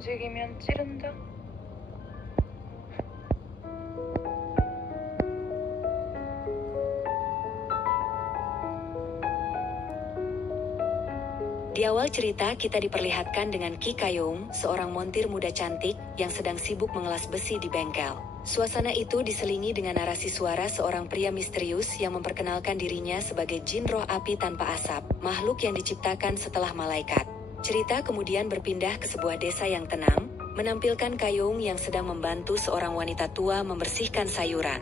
움직이면 찌른다. Di awal cerita kita diperlihatkan dengan Ki Kayong, seorang montir muda cantik yang sedang sibuk mengelas besi di bengkel. Suasana itu diselingi dengan narasi suara seorang pria misterius yang memperkenalkan dirinya sebagai jin roh api tanpa asap, makhluk yang diciptakan setelah malaikat. Cerita kemudian berpindah ke sebuah desa yang tenang, menampilkan Kayong yang sedang membantu seorang wanita tua membersihkan sayuran.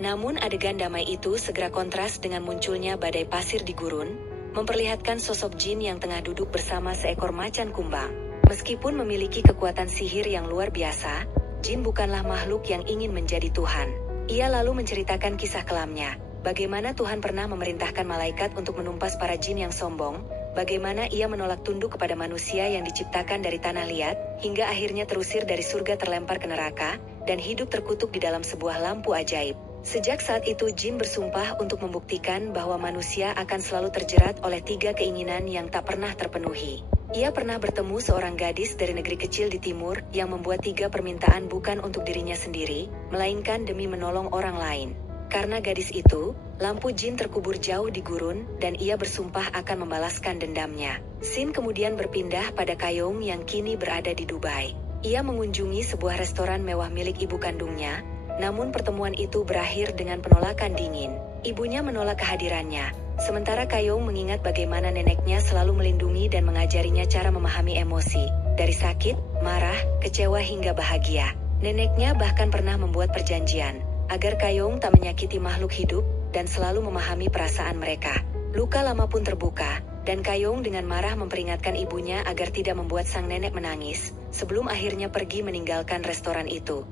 Namun adegan damai itu segera kontras dengan munculnya badai pasir di gurun, memperlihatkan sosok jin yang tengah duduk bersama seekor macan kumbang. Meskipun memiliki kekuatan sihir yang luar biasa, jin bukanlah makhluk yang ingin menjadi Tuhan. Ia lalu menceritakan kisah kelamnya, bagaimana Tuhan pernah memerintahkan malaikat untuk menumpas para jin yang sombong, bagaimana ia menolak tunduk kepada manusia yang diciptakan dari tanah liat, hingga akhirnya terusir dari surga terlempar ke neraka, dan hidup terkutuk di dalam sebuah lampu ajaib. Sejak saat itu jin bersumpah untuk membuktikan bahwa manusia akan selalu terjerat oleh 3 keinginan yang tak pernah terpenuhi. Ia pernah bertemu seorang gadis dari negeri kecil di timur yang membuat 3 permintaan bukan untuk dirinya sendiri, melainkan demi menolong orang lain. Karena gadis itu, lampu jin terkubur jauh di gurun dan ia bersumpah akan membalaskan dendamnya. Scene kemudian berpindah pada Kayong yang kini berada di Dubai. Ia mengunjungi sebuah restoran mewah milik ibu kandungnya. Namun pertemuan itu berakhir dengan penolakan dingin. Ibunya menolak kehadirannya, sementara Kayong mengingat bagaimana neneknya selalu melindungi dan mengajarinya cara memahami emosi, dari sakit, marah, kecewa hingga bahagia. Neneknya bahkan pernah membuat perjanjian, agar Kayong tak menyakiti makhluk hidup, dan selalu memahami perasaan mereka. Luka lama pun terbuka, dan Kayong dengan marah memperingatkan ibunya agar tidak membuat sang nenek menangis, sebelum akhirnya pergi meninggalkan restoran itu.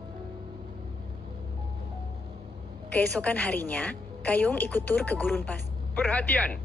Keesokan harinya, Kayong ikut tur ke gurun pas. Perhatian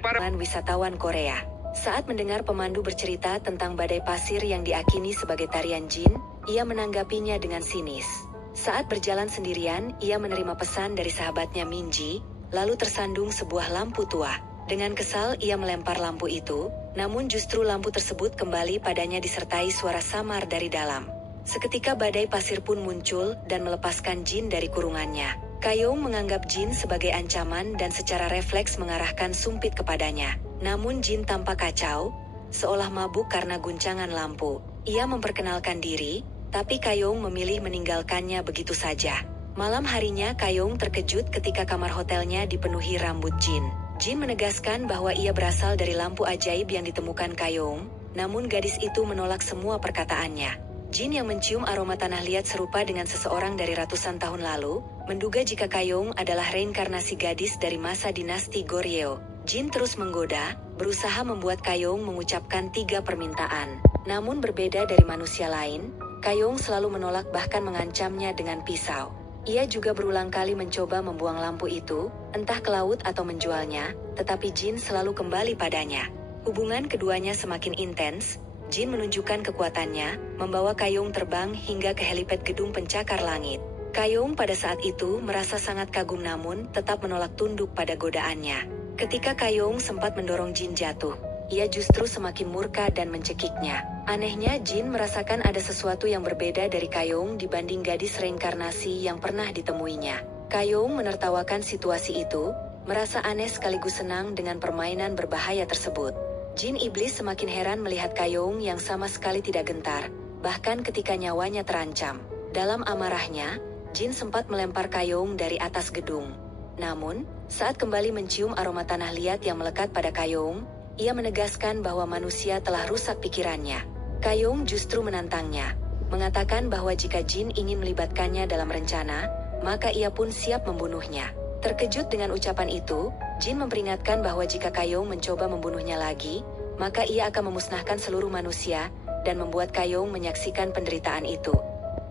para wisatawan Korea. Saat mendengar pemandu bercerita tentang badai pasir yang diakini sebagai tarian jin, ia menanggapinya dengan sinis. Saat berjalan sendirian, ia menerima pesan dari sahabatnya Minji, lalu tersandung sebuah lampu tua. Dengan kesal ia melempar lampu itu, namun justru lampu tersebut kembali padanya disertai suara samar dari dalam. Seketika badai pasir pun muncul dan melepaskan jin dari kurungannya. Kayong menganggap jin sebagai ancaman dan secara refleks mengarahkan sumpit kepadanya. Namun jin tampak kacau, seolah mabuk karena guncangan lampu. Ia memperkenalkan diri, tapi Kayong memilih meninggalkannya begitu saja. Malam harinya Kayong terkejut ketika kamar hotelnya dipenuhi rambut jin. Jin menegaskan bahwa ia berasal dari lampu ajaib yang ditemukan Kayong, namun gadis itu menolak semua perkataannya. Jin yang mencium aroma tanah liat serupa dengan seseorang dari ratusan tahun lalu, menduga jika Kayong adalah reinkarnasi gadis dari masa dinasti Goryeo. Jin terus menggoda, berusaha membuat Kayong mengucapkan 3 permintaan. Namun berbeda dari manusia lain, Kayong selalu menolak bahkan mengancamnya dengan pisau. Ia juga berulang kali mencoba membuang lampu itu, entah ke laut atau menjualnya, tetapi Jin selalu kembali padanya. Hubungan keduanya semakin intens. Jin menunjukkan kekuatannya, membawa Kayong terbang hingga ke helipad gedung pencakar langit. Kayong pada saat itu merasa sangat kagum namun tetap menolak tunduk pada godaannya. Ketika Kayong sempat mendorong Jin jatuh, ia justru semakin murka dan mencekiknya. Anehnya Jin merasakan ada sesuatu yang berbeda dari Kayong dibanding gadis reinkarnasi yang pernah ditemuinya. Kayong menertawakan situasi itu, merasa aneh sekaligus senang dengan permainan berbahaya tersebut. Jin iblis semakin heran melihat Kayong yang sama sekali tidak gentar, bahkan ketika nyawanya terancam. Dalam amarahnya, Jin sempat melempar Kayong dari atas gedung. Namun, saat kembali mencium aroma tanah liat yang melekat pada Kayong, ia menegaskan bahwa manusia telah rusak pikirannya. Kayong justru menantangnya, mengatakan bahwa jika Jin ingin melibatkannya dalam rencana, maka ia pun siap membunuhnya. Terkejut dengan ucapan itu, Jin memperingatkan bahwa jika Kayong mencoba membunuhnya lagi, maka ia akan memusnahkan seluruh manusia, dan membuat Kayong menyaksikan penderitaan itu.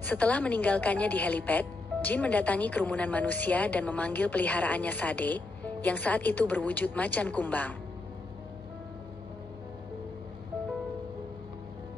Setelah meninggalkannya di helipad, Jin mendatangi kerumunan manusia dan memanggil peliharaannya Sade, yang saat itu berwujud macan kumbang.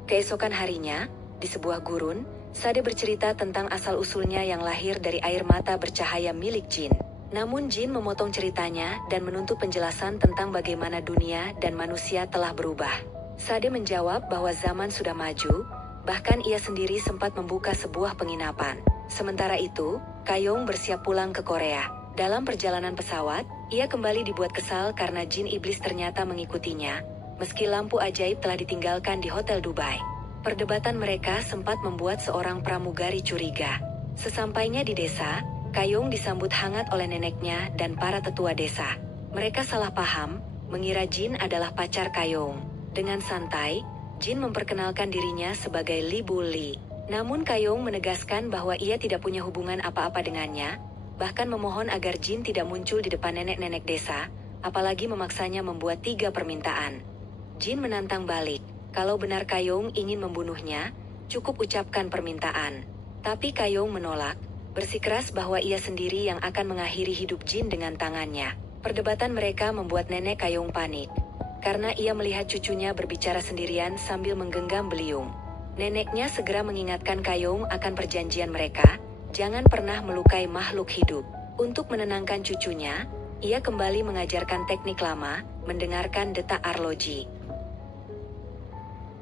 Keesokan harinya, di sebuah gurun, Sade bercerita tentang asal-usulnya yang lahir dari air mata bercahaya milik Jin. Namun Jin memotong ceritanya dan menuntut penjelasan tentang bagaimana dunia dan manusia telah berubah. Sade menjawab bahwa zaman sudah maju, Bahkan ia sendiri sempat membuka sebuah penginapan. Sementara itu, Kayong bersiap pulang ke Korea. Dalam perjalanan pesawat, ia kembali dibuat kesal karena jin iblis ternyata mengikutinya, meski lampu ajaib telah ditinggalkan di Hotel Dubai. Perdebatan mereka sempat membuat seorang pramugari curiga. Sesampainya di desa, Kayong disambut hangat oleh neneknya dan para tetua desa. Mereka salah paham, mengira jin adalah pacar Kayong. Dengan santai, jin memperkenalkan dirinya sebagai Li Bu Li. Namun Kayong menegaskan bahwa ia tidak punya hubungan apa-apa dengannya, bahkan memohon agar jin tidak muncul di depan nenek-nenek desa, apalagi memaksanya membuat 3 permintaan. Jin menantang balik, kalau benar Kayong ingin membunuhnya, cukup ucapkan permintaan. Tapi Kayong menolak, bersikeras bahwa ia sendiri yang akan mengakhiri hidup jin dengan tangannya. Perdebatan mereka membuat nenek Kayong panik, karena ia melihat cucunya berbicara sendirian sambil menggenggam beliung. Neneknya segera mengingatkan Kayong akan perjanjian mereka, jangan pernah melukai makhluk hidup. Untuk menenangkan cucunya, ia kembali mengajarkan teknik lama, mendengarkan detak arloji.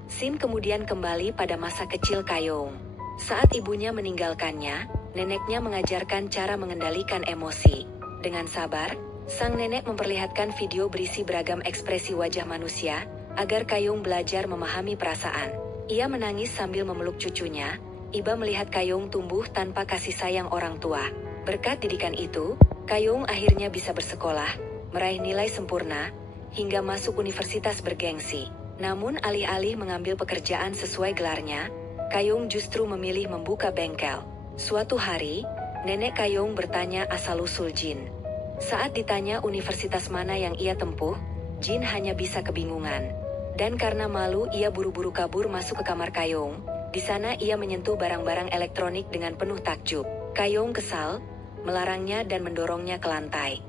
Scene kemudian kembali pada masa kecil Kayong. Saat ibunya meninggalkannya, neneknya mengajarkan cara mengendalikan emosi. Dengan sabar, sang nenek memperlihatkan video berisi beragam ekspresi wajah manusia, agar Kayong belajar memahami perasaan. Ia menangis sambil memeluk cucunya, iba melihat Kayong tumbuh tanpa kasih sayang orang tua. Berkat didikan itu, Kayong akhirnya bisa bersekolah, meraih nilai sempurna, hingga masuk universitas bergengsi. Namun alih-alih mengambil pekerjaan sesuai gelarnya, Kayong justru memilih membuka bengkel. Suatu hari, nenek Kayong bertanya asal-usul jin. Saat ditanya universitas mana yang ia tempuh, jin hanya bisa kebingungan. Dan karena malu ia buru-buru kabur masuk ke kamar Kayong. Di sana ia menyentuh barang-barang elektronik dengan penuh takjub. Kayong kesal, melarangnya dan mendorongnya ke lantai.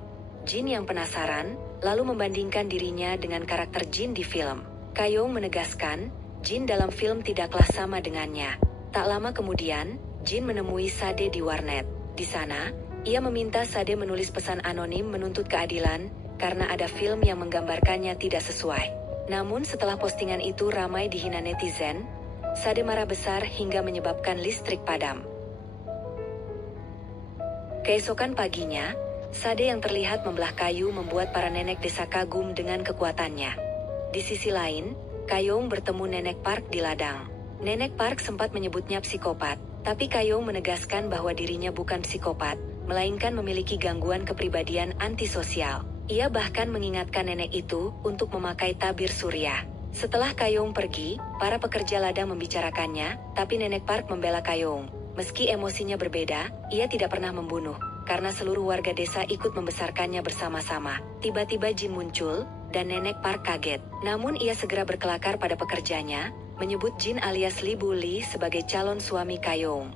Jin yang penasaran, lalu membandingkan dirinya dengan karakter jin di film. Kayong menegaskan, jin dalam film tidaklah sama dengannya. Tak lama kemudian, jin menemui Sade di warnet. Di sana, ia meminta Sade menulis pesan anonim menuntut keadilan, karena ada film yang menggambarkannya tidak sesuai. Namun setelah postingan itu ramai dihina netizen, Sade marah besar hingga menyebabkan listrik padam. Keesokan paginya, Sade yang terlihat membelah kayu membuat para nenek desa kagum dengan kekuatannya. Di sisi lain, Kayong bertemu Nenek Park di ladang. Nenek Park sempat menyebutnya psikopat, tapi Kayong menegaskan bahwa dirinya bukan psikopat, melainkan memiliki gangguan kepribadian antisosial. Ia bahkan mengingatkan nenek itu untuk memakai tabir surya. Setelah Kayong pergi, para pekerja ladang membicarakannya, tapi Nenek Park membela Kayong. Meski emosinya berbeda, ia tidak pernah membunuh, karena seluruh warga desa ikut membesarkannya bersama-sama. Tiba-tiba jin muncul, dan Nenek Park kaget. Namun ia segera berkelakar pada pekerjanya, menyebut jin alias Li Bu Li sebagai calon suami Kayong.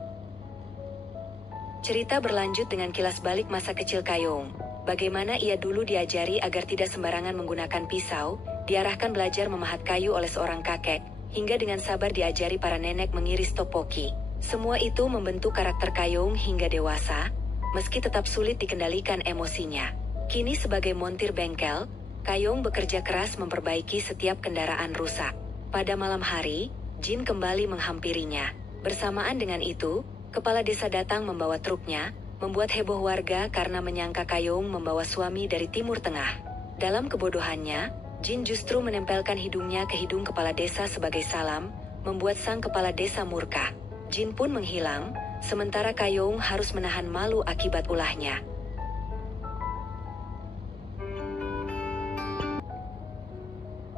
Cerita berlanjut dengan kilas balik masa kecil Kayong. Bagaimana ia dulu diajari agar tidak sembarangan menggunakan pisau, diarahkan belajar memahat kayu oleh seorang kakek, hingga dengan sabar diajari para nenek mengiris topoki. Semua itu membentuk karakter Kayong hingga dewasa, meski tetap sulit dikendalikan emosinya. Kini sebagai montir bengkel, Kayong bekerja keras memperbaiki setiap kendaraan rusak. Pada malam hari, jin kembali menghampirinya. Bersamaan dengan itu, kepala desa datang membawa truknya, membuat heboh warga karena menyangka Kayong membawa suami dari Timur Tengah. Dalam kebodohannya, jin justru menempelkan hidungnya ke hidung kepala desa sebagai salam, membuat sang kepala desa murka. Jin pun menghilang, sementara Kayong harus menahan malu akibat ulahnya.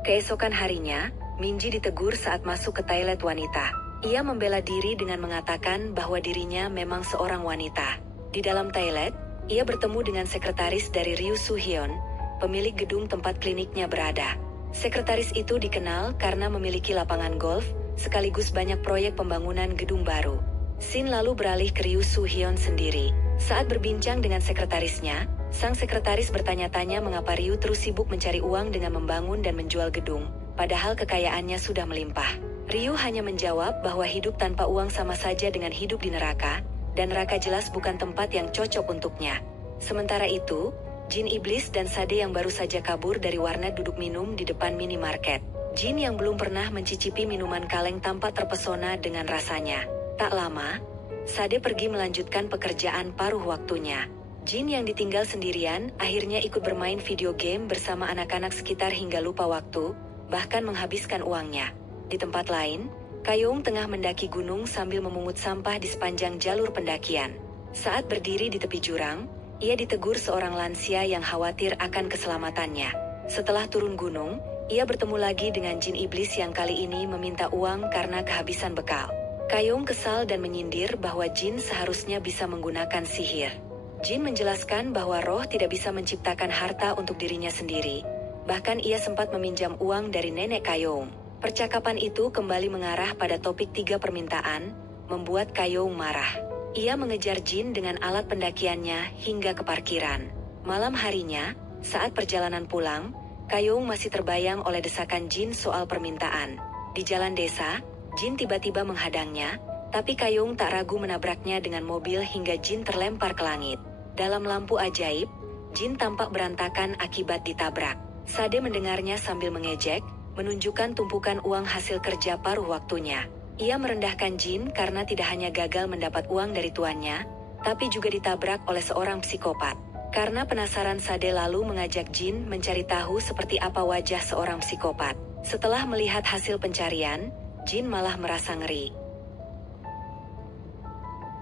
Keesokan harinya, Minji ditegur saat masuk ke toilet wanita. Ia membela diri dengan mengatakan bahwa dirinya memang seorang wanita. Di dalam toilet, ia bertemu dengan sekretaris dari Ryu Soo-hyun, pemilik gedung tempat kliniknya berada. Sekretaris itu dikenal karena memiliki lapangan golf, sekaligus banyak proyek pembangunan gedung baru. Scene lalu beralih ke Ryu Soo-hyun sendiri. Saat berbincang dengan sekretarisnya, sang sekretaris bertanya-tanya mengapa Ryu terus sibuk mencari uang dengan membangun dan menjual gedung, padahal kekayaannya sudah melimpah. Ryu hanya menjawab bahwa hidup tanpa uang sama saja dengan hidup di neraka, dan neraka jelas bukan tempat yang cocok untuknya. Sementara itu, jin iblis dan Sade yang baru saja kabur dari warnet duduk minum di depan minimarket. Jin yang belum pernah mencicipi minuman kaleng tampak terpesona dengan rasanya. Tak lama, Sade pergi melanjutkan pekerjaan paruh waktunya. Jin yang ditinggal sendirian akhirnya ikut bermain video game bersama anak-anak sekitar hingga lupa waktu, bahkan menghabiskan uangnya. Di tempat lain, Kayong tengah mendaki gunung sambil memungut sampah di sepanjang jalur pendakian. Saat berdiri di tepi jurang, ia ditegur seorang lansia yang khawatir akan keselamatannya. Setelah turun gunung, ia bertemu lagi dengan jin iblis yang kali ini meminta uang karena kehabisan bekal. Kayong kesal dan menyindir bahwa jin seharusnya bisa menggunakan sihir. Jin menjelaskan bahwa roh tidak bisa menciptakan harta untuk dirinya sendiri. Bahkan ia sempat meminjam uang dari nenek Kayong. Percakapan itu kembali mengarah pada topik 3 permintaan, membuat Kayong marah. Ia mengejar jin dengan alat pendakiannya hingga ke parkiran. Malam harinya, saat perjalanan pulang, Kayong masih terbayang oleh desakan jin soal permintaan. Di jalan desa, jin tiba-tiba menghadangnya, tapi Kayong tak ragu menabraknya dengan mobil hingga jin terlempar ke langit. Dalam lampu ajaib, jin tampak berantakan akibat ditabrak. Sade mendengarnya sambil mengejek, menunjukkan tumpukan uang hasil kerja paruh waktunya. Ia merendahkan jin karena tidak hanya gagal mendapat uang dari tuannya, tapi juga ditabrak oleh seorang psikopat. Karena penasaran, Sade lalu mengajak jin mencari tahu seperti apa wajah seorang psikopat. Setelah melihat hasil pencarian, jin malah merasa ngeri.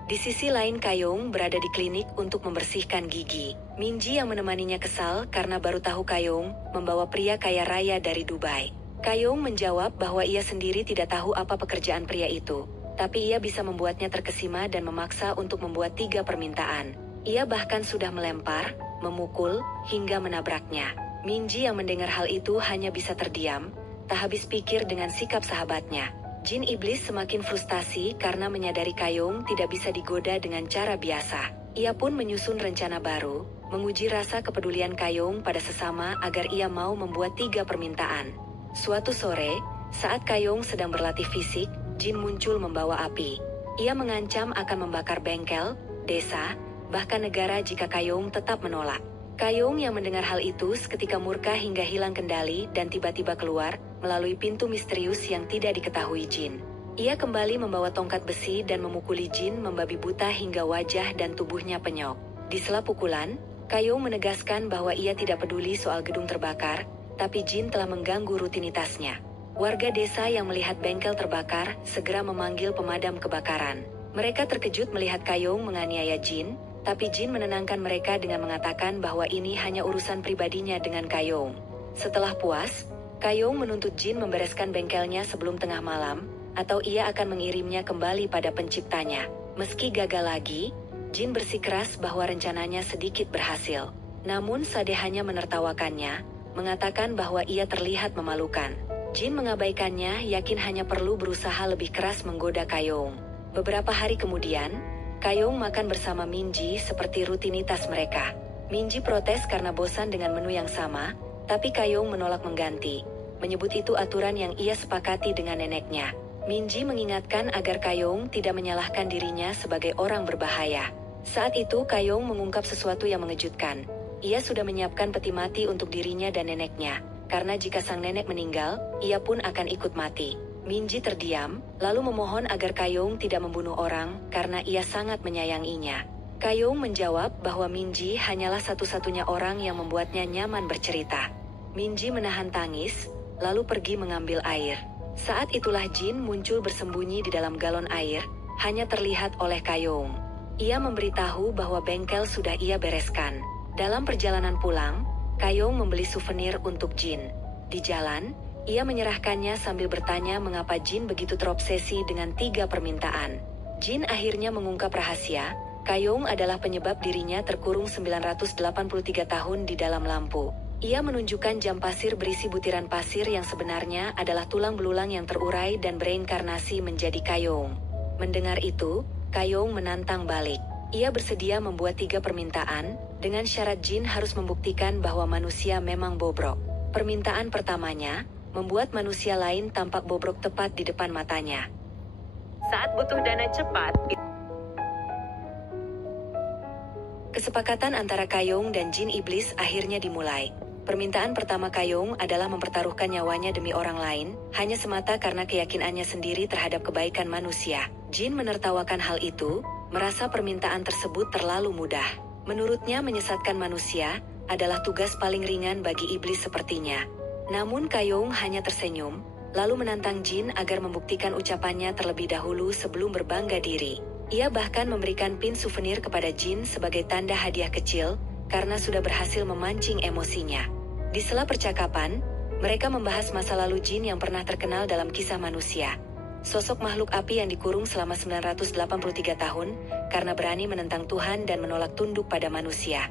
Di sisi lain, Kayong berada di klinik untuk membersihkan gigi. Minji yang menemaninya kesal karena baru tahu Kayong membawa pria kaya raya dari Dubai. Kayong menjawab bahwa ia sendiri tidak tahu apa pekerjaan pria itu, tapi ia bisa membuatnya terkesima dan memaksa untuk membuat 3 permintaan. Ia bahkan sudah melempar, memukul, hingga menabraknya. Minji yang mendengar hal itu hanya bisa terdiam, tak habis pikir dengan sikap sahabatnya. Jin iblis semakin frustasi karena menyadari Kayong tidak bisa digoda dengan cara biasa. Ia pun menyusun rencana baru, menguji rasa kepedulian Kayong pada sesama agar ia mau membuat 3 permintaan. Suatu sore, saat Kayong sedang berlatih fisik, jin muncul membawa api. Ia mengancam akan membakar bengkel, desa, bahkan negara jika Kayong tetap menolak. Kayong yang mendengar hal itu seketika murka hingga hilang kendali dan tiba-tiba keluar melalui pintu misterius yang tidak diketahui jin. Ia kembali membawa tongkat besi dan memukuli jin membabi buta hingga wajah dan tubuhnya penyok. Di sela pukulan, Kayong menegaskan bahwa ia tidak peduli soal gedung terbakar, tapi jin telah mengganggu rutinitasnya. Warga desa yang melihat bengkel terbakar segera memanggil pemadam kebakaran. Mereka terkejut melihat Kayong menganiaya jin, tapi jin menenangkan mereka dengan mengatakan bahwa ini hanya urusan pribadinya dengan Kayong. Setelah puas, Kayong menuntut jin membereskan bengkelnya sebelum tengah malam, atau ia akan mengirimnya kembali pada penciptanya. Meski gagal lagi, jin bersikeras bahwa rencananya sedikit berhasil. Namun Sade hanya menertawakannya, mengatakan bahwa ia terlihat memalukan. Jin mengabaikannya, yakin hanya perlu berusaha lebih keras menggoda Kayong. Beberapa hari kemudian, Kayong makan bersama Minji seperti rutinitas mereka. Minji protes karena bosan dengan menu yang sama, tapi Kayong menolak mengganti, menyebut itu aturan yang ia sepakati dengan neneknya. Minji mengingatkan agar Kayong tidak menyalahkan dirinya sebagai orang berbahaya. Saat itu Kayong mengungkap sesuatu yang mengejutkan. Ia sudah menyiapkan peti mati untuk dirinya dan neneknya, karena jika sang nenek meninggal, ia pun akan ikut mati. Minji terdiam, lalu memohon agar Kayong tidak membunuh orang karena ia sangat menyayanginya. Kayong menjawab bahwa Minji hanyalah satu-satunya orang yang membuatnya nyaman bercerita. Minji menahan tangis, lalu pergi mengambil air. Saat itulah jin muncul bersembunyi di dalam galon air, hanya terlihat oleh Kayong. Ia memberitahu bahwa bengkel sudah ia bereskan. Dalam perjalanan pulang, Kayong membeli souvenir untuk jin. Di jalan, ia menyerahkannya sambil bertanya mengapa jin begitu terobsesi dengan 3 permintaan. Jin akhirnya mengungkap rahasia, Kayong adalah penyebab dirinya terkurung 983 tahun di dalam lampu. Ia menunjukkan jam pasir berisi butiran pasir yang sebenarnya adalah tulang belulang yang terurai dan bereinkarnasi menjadi Kayong. Mendengar itu, Kayong menantang balik. Ia bersedia membuat 3 permintaan, dengan syarat jin harus membuktikan bahwa manusia memang bobrok. Permintaan pertamanya, membuat manusia lain tampak bobrok tepat di depan matanya. Saat butuh dana cepat, Kesepakatan antara Kayong dan jin iblis akhirnya dimulai. Permintaan pertama Kayong adalah mempertaruhkan nyawanya demi orang lain, hanya semata karena keyakinannya sendiri terhadap kebaikan manusia. Jin menertawakan hal itu, merasa permintaan tersebut terlalu mudah. Menurutnya menyesatkan manusia adalah tugas paling ringan bagi iblis sepertinya. Namun Kayong hanya tersenyum, lalu menantang Jin agar membuktikan ucapannya terlebih dahulu sebelum berbangga diri. Ia bahkan memberikan pin souvenir kepada Jin sebagai tanda hadiah kecil, karena sudah berhasil memancing emosinya. Di sela percakapan, mereka membahas masa lalu Jin yang pernah terkenal dalam kisah manusia. Sosok makhluk api yang dikurung selama 983 tahun, karena berani menentang Tuhan dan menolak tunduk pada manusia.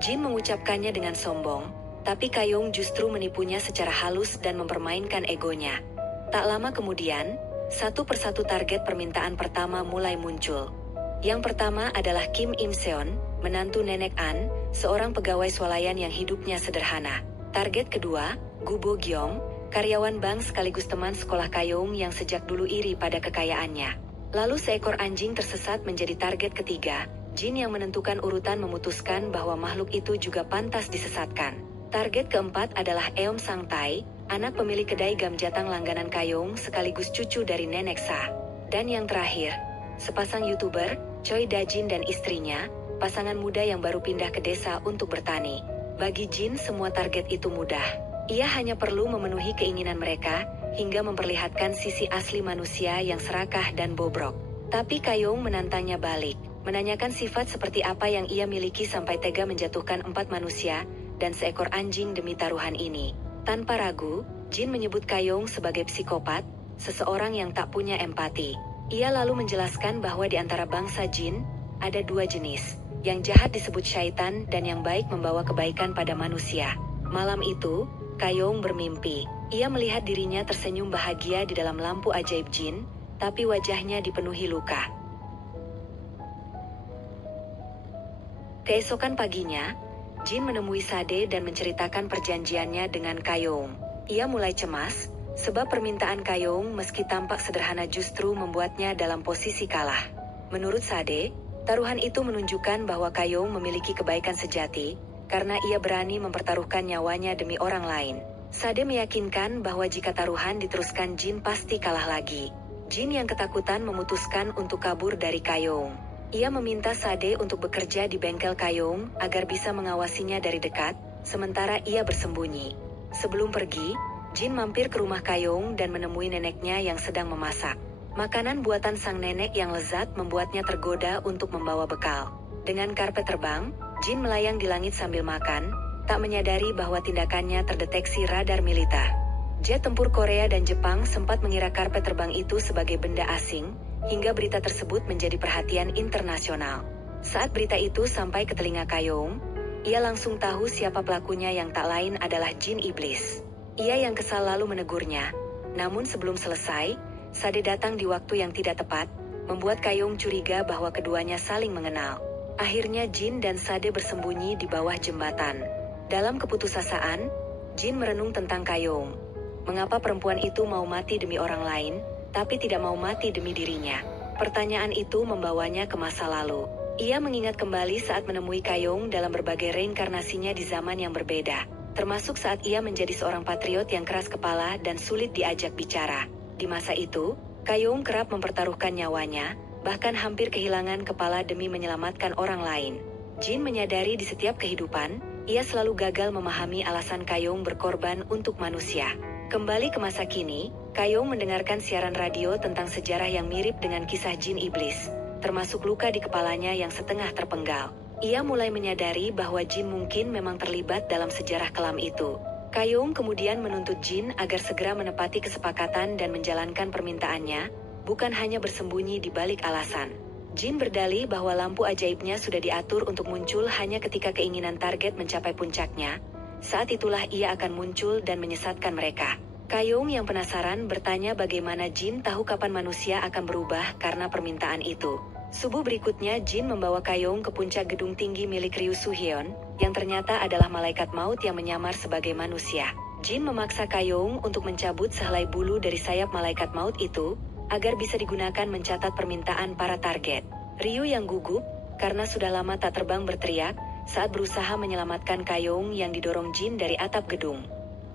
Jin mengucapkannya dengan sombong, tapi Kayong justru menipunya secara halus dan mempermainkan egonya. Tak lama kemudian, satu persatu target permintaan pertama mulai muncul. Yang pertama adalah Kim Im Seon, menantu Nenek An, seorang pegawai swalayan yang hidupnya sederhana. Target kedua, Gu Bo Gyong, karyawan bank sekaligus teman sekolah Kayong yang sejak dulu iri pada kekayaannya. Lalu seekor anjing tersesat menjadi target ketiga. Jin yang menentukan urutan memutuskan bahwa makhluk itu juga pantas disesatkan. Target keempat adalah Eom Sang Tai, anak pemilik kedai Gamjatang langganan Kayong sekaligus cucu dari Nenek Sa. Dan yang terakhir, sepasang YouTuber, Choi Dajin dan istrinya, pasangan muda yang baru pindah ke desa untuk bertani. Bagi Jin semua target itu mudah. Ia hanya perlu memenuhi keinginan mereka, hingga memperlihatkan sisi asli manusia yang serakah dan bobrok. Tapi Kayong menantangnya balik, menanyakan sifat seperti apa yang ia miliki sampai tega menjatuhkan 4 manusia, dan seekor anjing demi taruhan ini. Tanpa ragu, Jin menyebut Kayong sebagai psikopat, seseorang yang tak punya empati. Ia lalu menjelaskan bahwa di antara bangsa Jin, ada 2 jenis. Yang jahat disebut syaitan dan yang baik membawa kebaikan pada manusia. Malam itu, Kayong bermimpi. Ia melihat dirinya tersenyum bahagia di dalam lampu ajaib Jin, tapi wajahnya dipenuhi luka. Keesokan paginya, Jin menemui Sade dan menceritakan perjanjiannya dengan Kayong. Ia mulai cemas, sebab permintaan Kayong meski tampak sederhana justru membuatnya dalam posisi kalah. Menurut Sade, taruhan itu menunjukkan bahwa Kayong memiliki kebaikan sejati, karena ia berani mempertaruhkan nyawanya demi orang lain. Sade meyakinkan bahwa jika taruhan diteruskan Jin pasti kalah lagi. Jin yang ketakutan memutuskan untuk kabur dari Kayong. Ia meminta Sade untuk bekerja di bengkel Kayong agar bisa mengawasinya dari dekat, sementara ia bersembunyi. Sebelum pergi, Jin mampir ke rumah Kayong dan menemui neneknya yang sedang memasak. Makanan buatan sang nenek yang lezat membuatnya tergoda untuk membawa bekal. Dengan karpet terbang, Jin melayang di langit sambil makan, tak menyadari bahwa tindakannya terdeteksi radar militer. Jet tempur Korea dan Jepang sempat mengira karpet terbang itu sebagai benda asing, hingga berita tersebut menjadi perhatian internasional. Saat berita itu sampai ke telinga Kayong, ia langsung tahu siapa pelakunya yang tak lain adalah Jin Iblis. Ia yang kesal lalu menegurnya. Namun sebelum selesai, Sade datang di waktu yang tidak tepat, membuat Kayong curiga bahwa keduanya saling mengenal. Akhirnya Jin dan Sade bersembunyi di bawah jembatan. Dalam keputusasaan, Jin merenung tentang Kayong. Mengapa perempuan itu mau mati demi orang lain, tapi tidak mau mati demi dirinya? Pertanyaan itu membawanya ke masa lalu. Ia mengingat kembali saat menemui Kayong dalam berbagai reinkarnasinya di zaman yang berbeda, termasuk saat ia menjadi seorang patriot yang keras kepala dan sulit diajak bicara. Di masa itu, Kayong kerap mempertaruhkan nyawanya, bahkan hampir kehilangan kepala demi menyelamatkan orang lain. Jin menyadari di setiap kehidupan, ia selalu gagal memahami alasan Kayong berkorban untuk manusia. Kembali ke masa kini, Kayong mendengarkan siaran radio tentang sejarah yang mirip dengan kisah Jin Iblis, termasuk luka di kepalanya yang setengah terpenggal. Ia mulai menyadari bahwa Jin mungkin memang terlibat dalam sejarah kelam itu. Kayong kemudian menuntut Jin agar segera menepati kesepakatan dan menjalankan permintaannya, bukan hanya bersembunyi di balik alasan. Jin berdalih bahwa lampu ajaibnya sudah diatur untuk muncul hanya ketika keinginan target mencapai puncaknya. Saat itulah ia akan muncul dan menyesatkan mereka. Kayong yang penasaran bertanya bagaimana Jin tahu kapan manusia akan berubah karena permintaan itu. Subuh berikutnya Jin membawa Kayong ke puncak gedung tinggi milik Ryu Suhyeon, yang ternyata adalah malaikat maut yang menyamar sebagai manusia. Jin memaksa Kayong untuk mencabut sehelai bulu dari sayap malaikat maut itu, agar bisa digunakan mencatat permintaan para target. Ryu yang gugup, karena sudah lama tak terbang berteriak, saat berusaha menyelamatkan Kayong yang didorong jin dari atap gedung.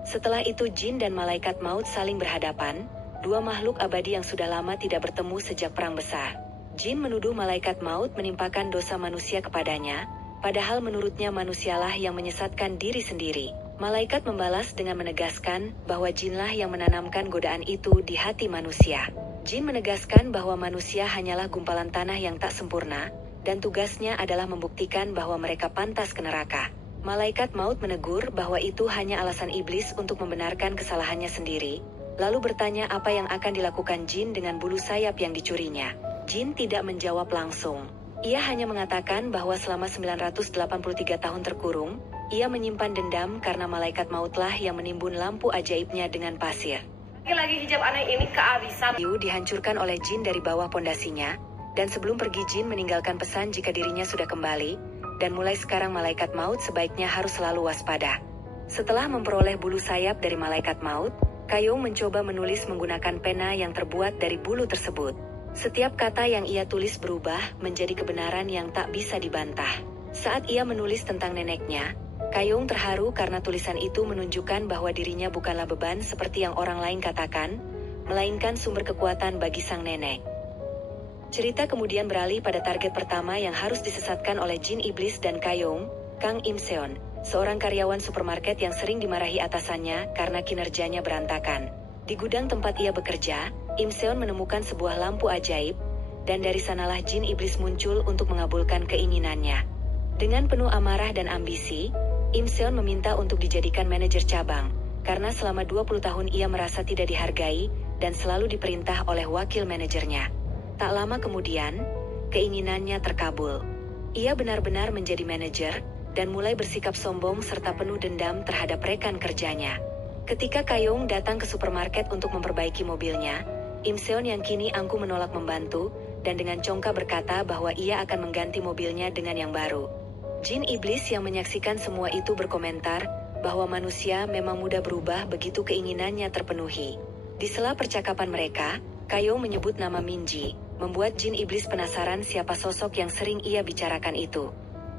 Setelah itu jin dan malaikat maut saling berhadapan, dua makhluk abadi yang sudah lama tidak bertemu sejak perang besar. Jin menuduh malaikat maut menimpakan dosa manusia kepadanya, padahal menurutnya manusialah yang menyesatkan diri sendiri. Malaikat membalas dengan menegaskan bahwa jinlah yang menanamkan godaan itu di hati manusia. Jin menegaskan bahwa manusia hanyalah gumpalan tanah yang tak sempurna, dan tugasnya adalah membuktikan bahwa mereka pantas ke neraka. Malaikat maut menegur bahwa itu hanya alasan iblis untuk membenarkan kesalahannya sendiri, lalu bertanya apa yang akan dilakukan jin dengan bulu sayap yang dicurinya. Jin tidak menjawab langsung. Ia hanya mengatakan bahwa selama 983 tahun terkurung, ia menyimpan dendam karena malaikat mautlah yang menimbun lampu ajaibnya dengan pasir. Lagi hijab aneh ini kehabisan. Ryu dihancurkan oleh jin dari bawah pondasinya, dan sebelum pergi jin meninggalkan pesan jika dirinya sudah kembali, dan mulai sekarang malaikat maut sebaiknya harus selalu waspada. Setelah memperoleh bulu sayap dari malaikat maut, Kayong mencoba menulis menggunakan pena yang terbuat dari bulu tersebut. Setiap kata yang ia tulis berubah menjadi kebenaran yang tak bisa dibantah. Saat ia menulis tentang neneknya, Kayong terharu karena tulisan itu menunjukkan bahwa dirinya bukanlah beban seperti yang orang lain katakan, melainkan sumber kekuatan bagi sang nenek. Cerita kemudian beralih pada target pertama yang harus disesatkan oleh jin iblis dan Kayong, Kang Im Seon, seorang karyawan supermarket yang sering dimarahi atasannya karena kinerjanya berantakan. Di gudang tempat ia bekerja, Im Seon menemukan sebuah lampu ajaib, dan dari sanalah jin iblis muncul untuk mengabulkan keinginannya. Dengan penuh amarah dan ambisi, Im Seon meminta untuk dijadikan manajer cabang, karena selama 20 tahun ia merasa tidak dihargai, dan selalu diperintah oleh wakil manajernya. Tak lama kemudian, keinginannya terkabul. Ia benar-benar menjadi manajer, dan mulai bersikap sombong serta penuh dendam terhadap rekan kerjanya. Ketika Kayong datang ke supermarket untuk memperbaiki mobilnya, Im Seon yang kini angkuh menolak membantu, dan dengan congkak berkata bahwa ia akan mengganti mobilnya dengan yang baru. Jin iblis yang menyaksikan semua itu berkomentar bahwa manusia memang mudah berubah begitu keinginannya terpenuhi. Di sela percakapan mereka, Kayong menyebut nama Minji, membuat jin iblis penasaran siapa sosok yang sering ia bicarakan itu.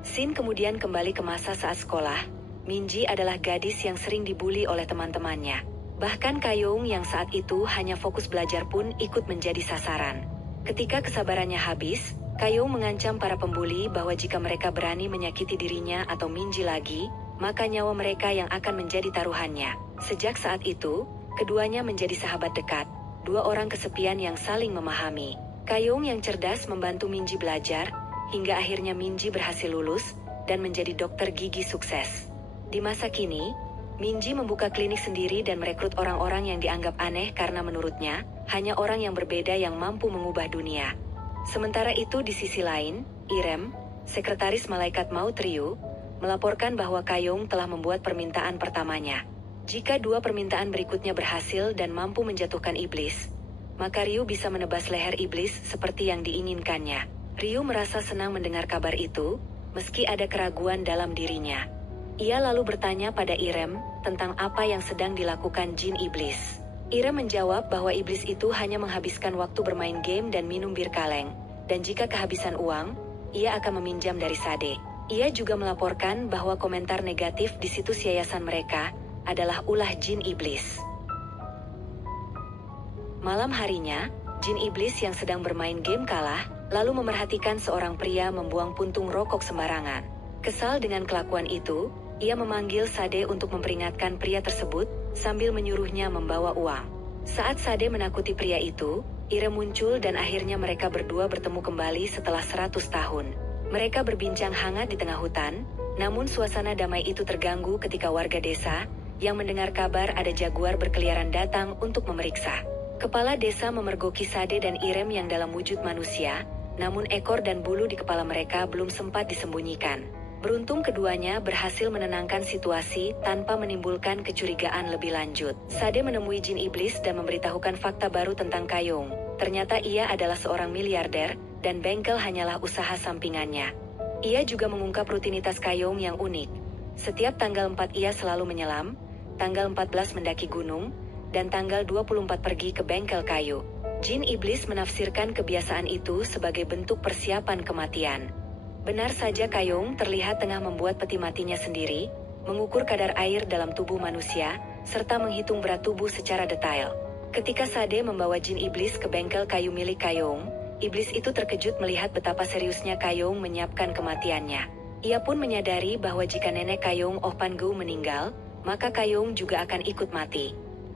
Sin kemudian kembali ke masa saat sekolah. Minji adalah gadis yang sering dibuli oleh teman-temannya. Bahkan Kayong yang saat itu hanya fokus belajar pun ikut menjadi sasaran. Ketika kesabarannya habis, Kayong mengancam para pembuli bahwa jika mereka berani menyakiti dirinya atau Minji lagi, maka nyawa mereka yang akan menjadi taruhannya. Sejak saat itu, keduanya menjadi sahabat dekat, dua orang kesepian yang saling memahami. Kayong yang cerdas membantu Minji belajar, hingga akhirnya Minji berhasil lulus, dan menjadi dokter gigi sukses. Di masa kini, Minji membuka klinik sendiri dan merekrut orang-orang yang dianggap aneh karena menurutnya, hanya orang yang berbeda yang mampu mengubah dunia. Sementara itu di sisi lain, Irem, sekretaris malaikat maut Ryu, melaporkan bahwa Kayong telah membuat permintaan pertamanya. Jika dua permintaan berikutnya berhasil dan mampu menjatuhkan iblis, maka Ryu bisa menebas leher iblis seperti yang diinginkannya. Ryu merasa senang mendengar kabar itu, meski ada keraguan dalam dirinya. Ia lalu bertanya pada Irem tentang apa yang sedang dilakukan jin iblis. Irem menjawab bahwa iblis itu hanya menghabiskan waktu bermain game dan minum bir kaleng, dan jika kehabisan uang, ia akan meminjam dari Sade. Ia juga melaporkan bahwa komentar negatif di situs yayasan mereka adalah ulah jin iblis. Malam harinya, jin iblis yang sedang bermain game kalah, lalu memerhatikan seorang pria membuang puntung rokok sembarangan. Kesal dengan kelakuan itu, ia memanggil Sade untuk memperingatkan pria tersebut, sambil menyuruhnya membawa uang. Saat Sade menakuti pria itu, Irem muncul dan akhirnya mereka berdua bertemu kembali setelah 100 tahun. Mereka berbincang hangat di tengah hutan, namun suasana damai itu terganggu ketika warga desa, yang mendengar kabar ada jaguar berkeliaran datang untuk memeriksa. Kepala desa memergoki Sade dan Irem yang dalam wujud manusia, namun ekor dan bulu di kepala mereka belum sempat disembunyikan. Beruntung keduanya berhasil menenangkan situasi tanpa menimbulkan kecurigaan lebih lanjut. Sade menemui jin iblis dan memberitahukan fakta baru tentang Kayong. Ternyata ia adalah seorang miliarder, dan bengkel hanyalah usaha sampingannya. Ia juga mengungkap rutinitas Kayong yang unik. Setiap tanggal 4 ia selalu menyelam, tanggal 14 mendaki gunung, dan tanggal 24 pergi ke bengkel kayu. Jin iblis menafsirkan kebiasaan itu sebagai bentuk persiapan kematian. Benar saja Kayong terlihat tengah membuat peti matinya sendiri, mengukur kadar air dalam tubuh manusia, serta menghitung berat tubuh secara detail. Ketika Sade membawa jin iblis ke bengkel kayu milik Kayong, iblis itu terkejut melihat betapa seriusnya Kayong menyiapkan kematiannya. Ia pun menyadari bahwa jika nenek Kayong Oh Pan-gu meninggal, maka Kayong juga akan ikut mati.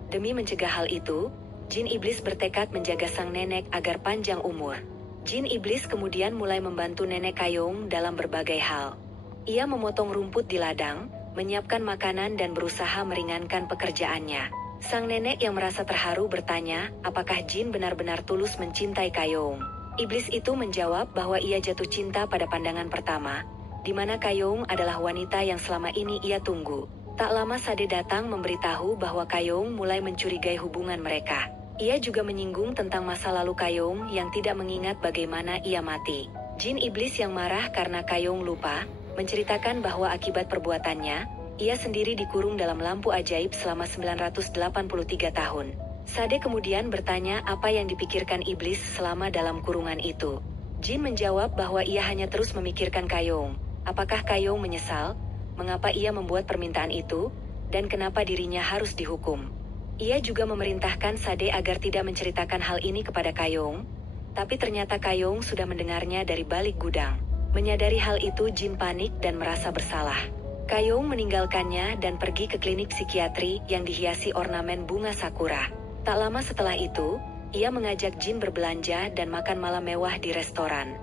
Demi mencegah hal itu, jin iblis bertekad menjaga sang nenek agar panjang umur. Jin iblis kemudian mulai membantu nenek Kayong dalam berbagai hal. Ia memotong rumput di ladang, menyiapkan makanan dan berusaha meringankan pekerjaannya. Sang nenek yang merasa terharu bertanya, apakah jin benar-benar tulus mencintai Kayong? Iblis itu menjawab bahwa ia jatuh cinta pada pandangan pertama, di mana Kayong adalah wanita yang selama ini ia tunggu. Tak lama Sade datang memberitahu bahwa Kayong mulai mencurigai hubungan mereka. Ia juga menyinggung tentang masa lalu Kayong yang tidak mengingat bagaimana ia mati. Jin iblis yang marah karena Kayong lupa, menceritakan bahwa akibat perbuatannya, ia sendiri dikurung dalam lampu ajaib selama 983 tahun. Sade kemudian bertanya apa yang dipikirkan iblis selama dalam kurungan itu. Jin menjawab bahwa ia hanya terus memikirkan Kayong. Apakah Kayong menyesal? Mengapa ia membuat permintaan itu? Dan kenapa dirinya harus dihukum? Ia juga memerintahkan Sade agar tidak menceritakan hal ini kepada Kayong, tapi ternyata Kayong sudah mendengarnya dari balik gudang. Menyadari hal itu, Jin panik dan merasa bersalah. Kayong meninggalkannya dan pergi ke klinik psikiatri yang dihiasi ornamen bunga sakura. Tak lama setelah itu, ia mengajak Jin berbelanja dan makan malam mewah di restoran.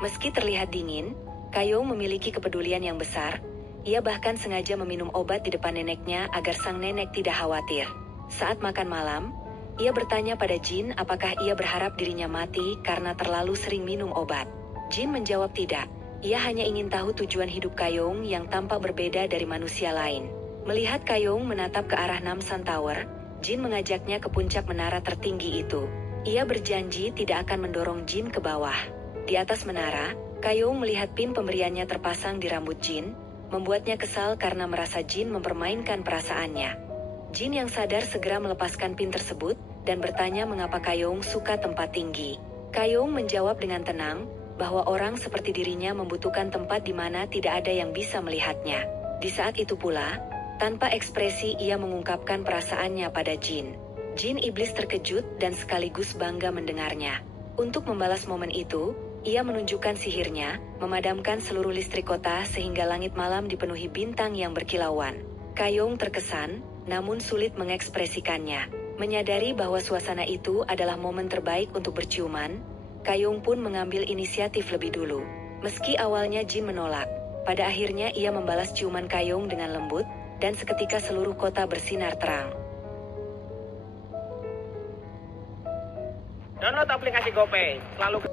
Meski terlihat dingin, Kayong memiliki kepedulian yang besar. Ia bahkan sengaja meminum obat di depan neneknya agar sang nenek tidak khawatir. Saat makan malam, ia bertanya pada Jin apakah ia berharap dirinya mati karena terlalu sering minum obat. Jin menjawab tidak. Ia hanya ingin tahu tujuan hidup Kayong yang tampak berbeda dari manusia lain. Melihat Kayong menatap ke arah Namsan Tower, Jin mengajaknya ke puncak menara tertinggi itu. Ia berjanji tidak akan mendorong Jin ke bawah. Di atas menara, Kayong melihat pin pemberiannya terpasang di rambut Jin, membuatnya kesal karena merasa Jin mempermainkan perasaannya. Jin yang sadar segera melepaskan pin tersebut, dan bertanya mengapa Kayong suka tempat tinggi. Kayong menjawab dengan tenang, bahwa orang seperti dirinya membutuhkan tempat di mana tidak ada yang bisa melihatnya. Di saat itu pula, tanpa ekspresi ia mengungkapkan perasaannya pada Jin. Jin iblis terkejut dan sekaligus bangga mendengarnya. Untuk membalas momen itu, ia menunjukkan sihirnya, memadamkan seluruh listrik kota sehingga langit malam dipenuhi bintang yang berkilauan. Kayong terkesan, namun sulit mengekspresikannya. Menyadari bahwa suasana itu adalah momen terbaik untuk berciuman, Kayong pun mengambil inisiatif lebih dulu. Meski awalnya Jin menolak, pada akhirnya ia membalas ciuman Kayong dengan lembut, dan seketika seluruh kota bersinar terang. Download aplikasi GoPay, selalu.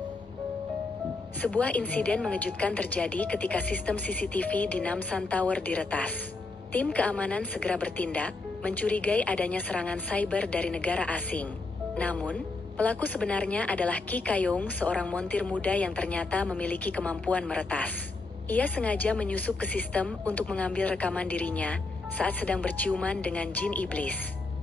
Sebuah insiden mengejutkan terjadi ketika sistem CCTV di Namsan Tower diretas. Tim keamanan segera bertindak, mencurigai adanya serangan cyber dari negara asing. Namun, pelaku sebenarnya adalah Ki Kayong, seorang montir muda yang ternyata memiliki kemampuan meretas. Ia sengaja menyusup ke sistem untuk mengambil rekaman dirinya saat sedang berciuman dengan jin iblis.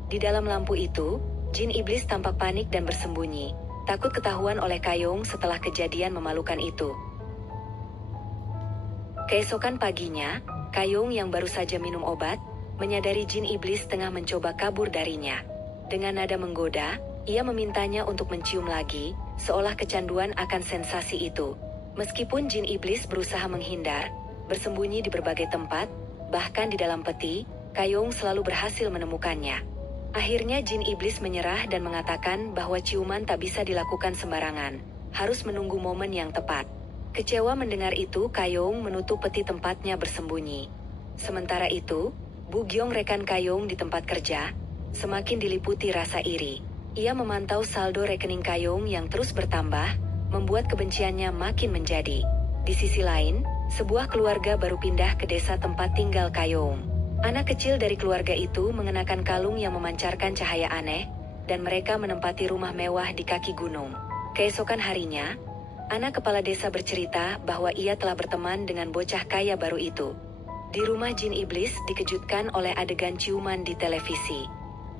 Di dalam lampu itu, jin iblis tampak panik dan bersembunyi, takut ketahuan oleh Kayong setelah kejadian memalukan itu. Keesokan paginya, Kayong yang baru saja minum obat, menyadari jin iblis tengah mencoba kabur darinya. Dengan nada menggoda, ia memintanya untuk mencium lagi, seolah kecanduan akan sensasi itu. Meskipun jin iblis berusaha menghindar, bersembunyi di berbagai tempat, bahkan di dalam peti, Kayong selalu berhasil menemukannya. Akhirnya jin iblis menyerah dan mengatakan bahwa ciuman tak bisa dilakukan sembarangan, harus menunggu momen yang tepat. Kecewa mendengar itu, Kayong menutup peti tempatnya bersembunyi. Sementara itu, Bu Gyong, rekan Kayong di tempat kerja, semakin diliputi rasa iri. Ia memantau saldo rekening Kayong yang terus bertambah, membuat kebenciannya makin menjadi. Di sisi lain, sebuah keluarga baru pindah ke desa tempat tinggal Kayong. Anak kecil dari keluarga itu mengenakan kalung yang memancarkan cahaya aneh, dan mereka menempati rumah mewah di kaki gunung. Keesokan harinya, anak kepala desa bercerita bahwa ia telah berteman dengan bocah kaya baru itu. Di rumah jin iblis dikejutkan oleh adegan ciuman di televisi.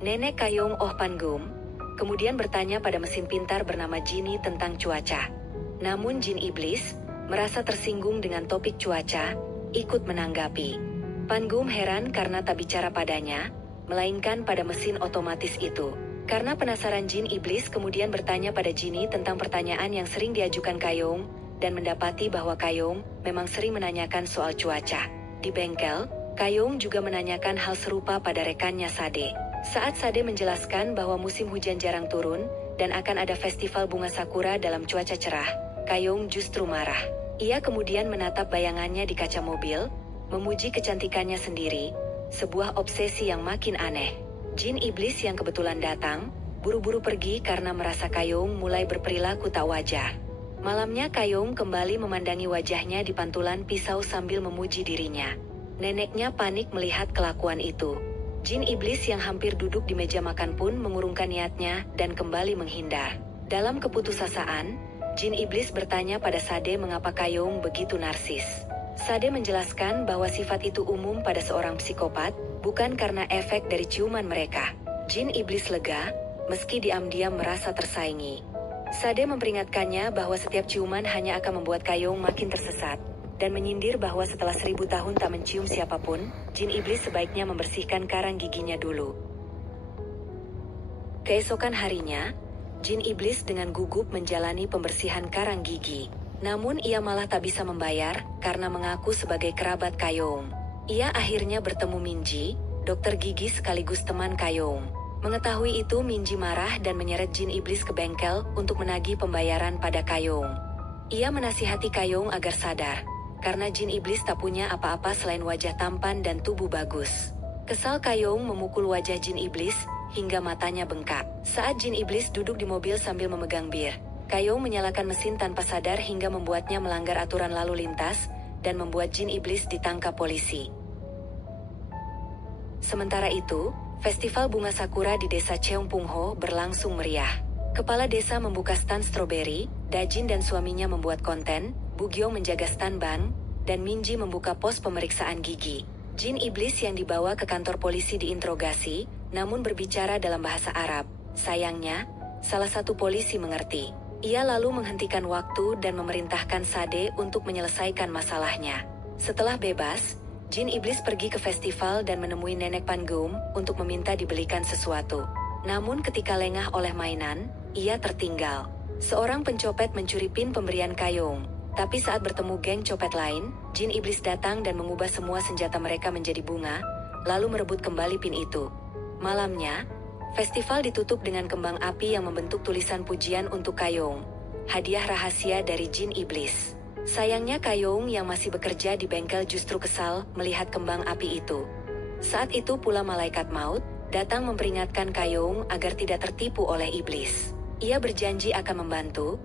Nenek Kayong Oh Pan-gum kemudian bertanya pada mesin pintar bernama Jini tentang cuaca. Namun jin iblis, merasa tersinggung dengan topik cuaca, ikut menanggapi. Pan Gum heran karena tak bicara padanya, melainkan pada mesin otomatis itu. Karena penasaran, Jin Iblis kemudian bertanya pada Jinny tentang pertanyaan yang sering diajukan Kayong, dan mendapati bahwa Kayong memang sering menanyakan soal cuaca. Di bengkel, Kayong juga menanyakan hal serupa pada rekannya Sade. Saat Sade menjelaskan bahwa musim hujan jarang turun, dan akan ada festival bunga sakura dalam cuaca cerah, Kayong justru marah. Ia kemudian menatap bayangannya di kaca mobil, memuji kecantikannya sendiri, sebuah obsesi yang makin aneh. Jin Iblis yang kebetulan datang, buru-buru pergi karena merasa Kayong mulai berperilaku tak wajar. Malamnya Kayong kembali memandangi wajahnya di pantulan pisau sambil memuji dirinya. Neneknya panik melihat kelakuan itu. Jin Iblis yang hampir duduk di meja makan pun mengurungkan niatnya dan kembali menghindar. Dalam keputusasaan, Jin Iblis bertanya pada Sade mengapa Kayong begitu narsis. Sade menjelaskan bahwa sifat itu umum pada seorang psikopat, bukan karena efek dari ciuman mereka. Jin Iblis lega, meski diam-diam merasa tersaingi. Sade memperingatkannya bahwa setiap ciuman hanya akan membuat Kayong makin tersesat, dan menyindir bahwa setelah 1000 tahun tak mencium siapapun, Jin Iblis sebaiknya membersihkan karang giginya dulu. Keesokan harinya, Jin Iblis dengan gugup menjalani pembersihan karang gigi. Namun ia malah tak bisa membayar, karena mengaku sebagai kerabat Kayong. Ia akhirnya bertemu Minji, dokter gigi sekaligus teman Kayong. Mengetahui itu, Minji marah dan menyeret Jin Iblis ke bengkel untuk menagih pembayaran pada Kayong. Ia menasihati Kayong agar sadar, karena Jin Iblis tak punya apa-apa selain wajah tampan dan tubuh bagus. Kesal, Kayong memukul wajah Jin Iblis, hingga matanya bengkak. Saat Jin Iblis duduk di mobil sambil memegang bir, Kayong menyalakan mesin tanpa sadar hingga membuatnya melanggar aturan lalu lintas, dan membuat Jin Iblis ditangkap polisi. Sementara itu, festival bunga sakura di desa Cheongpungho berlangsung meriah. Kepala desa membuka stan stroberi, Dajin dan suaminya membuat konten, Bugyong menjaga stan ban, dan Minji membuka pos pemeriksaan gigi. Jin Iblis yang dibawa ke kantor polisi diinterogasi, namun berbicara dalam bahasa Arab. Sayangnya, salah satu polisi mengerti. Ia lalu menghentikan waktu dan memerintahkan Sade untuk menyelesaikan masalahnya. Setelah bebas, Jin Iblis pergi ke festival dan menemui nenek Pan Gum untuk meminta dibelikan sesuatu. Namun ketika lengah oleh mainan, ia tertinggal. Seorang pencopet mencuri pin pemberian Kayong. Tapi saat bertemu geng copet lain, Jin Iblis datang dan mengubah semua senjata mereka menjadi bunga, lalu merebut kembali pin itu. Malamnya, festival ditutup dengan kembang api yang membentuk tulisan pujian untuk Kayong. Hadiah rahasia dari Jin Iblis. Sayangnya Kayong yang masih bekerja di bengkel justru kesal melihat kembang api itu. Saat itu pula malaikat maut datang memperingatkan Kayong agar tidak tertipu oleh iblis. Ia berjanji akan membantu,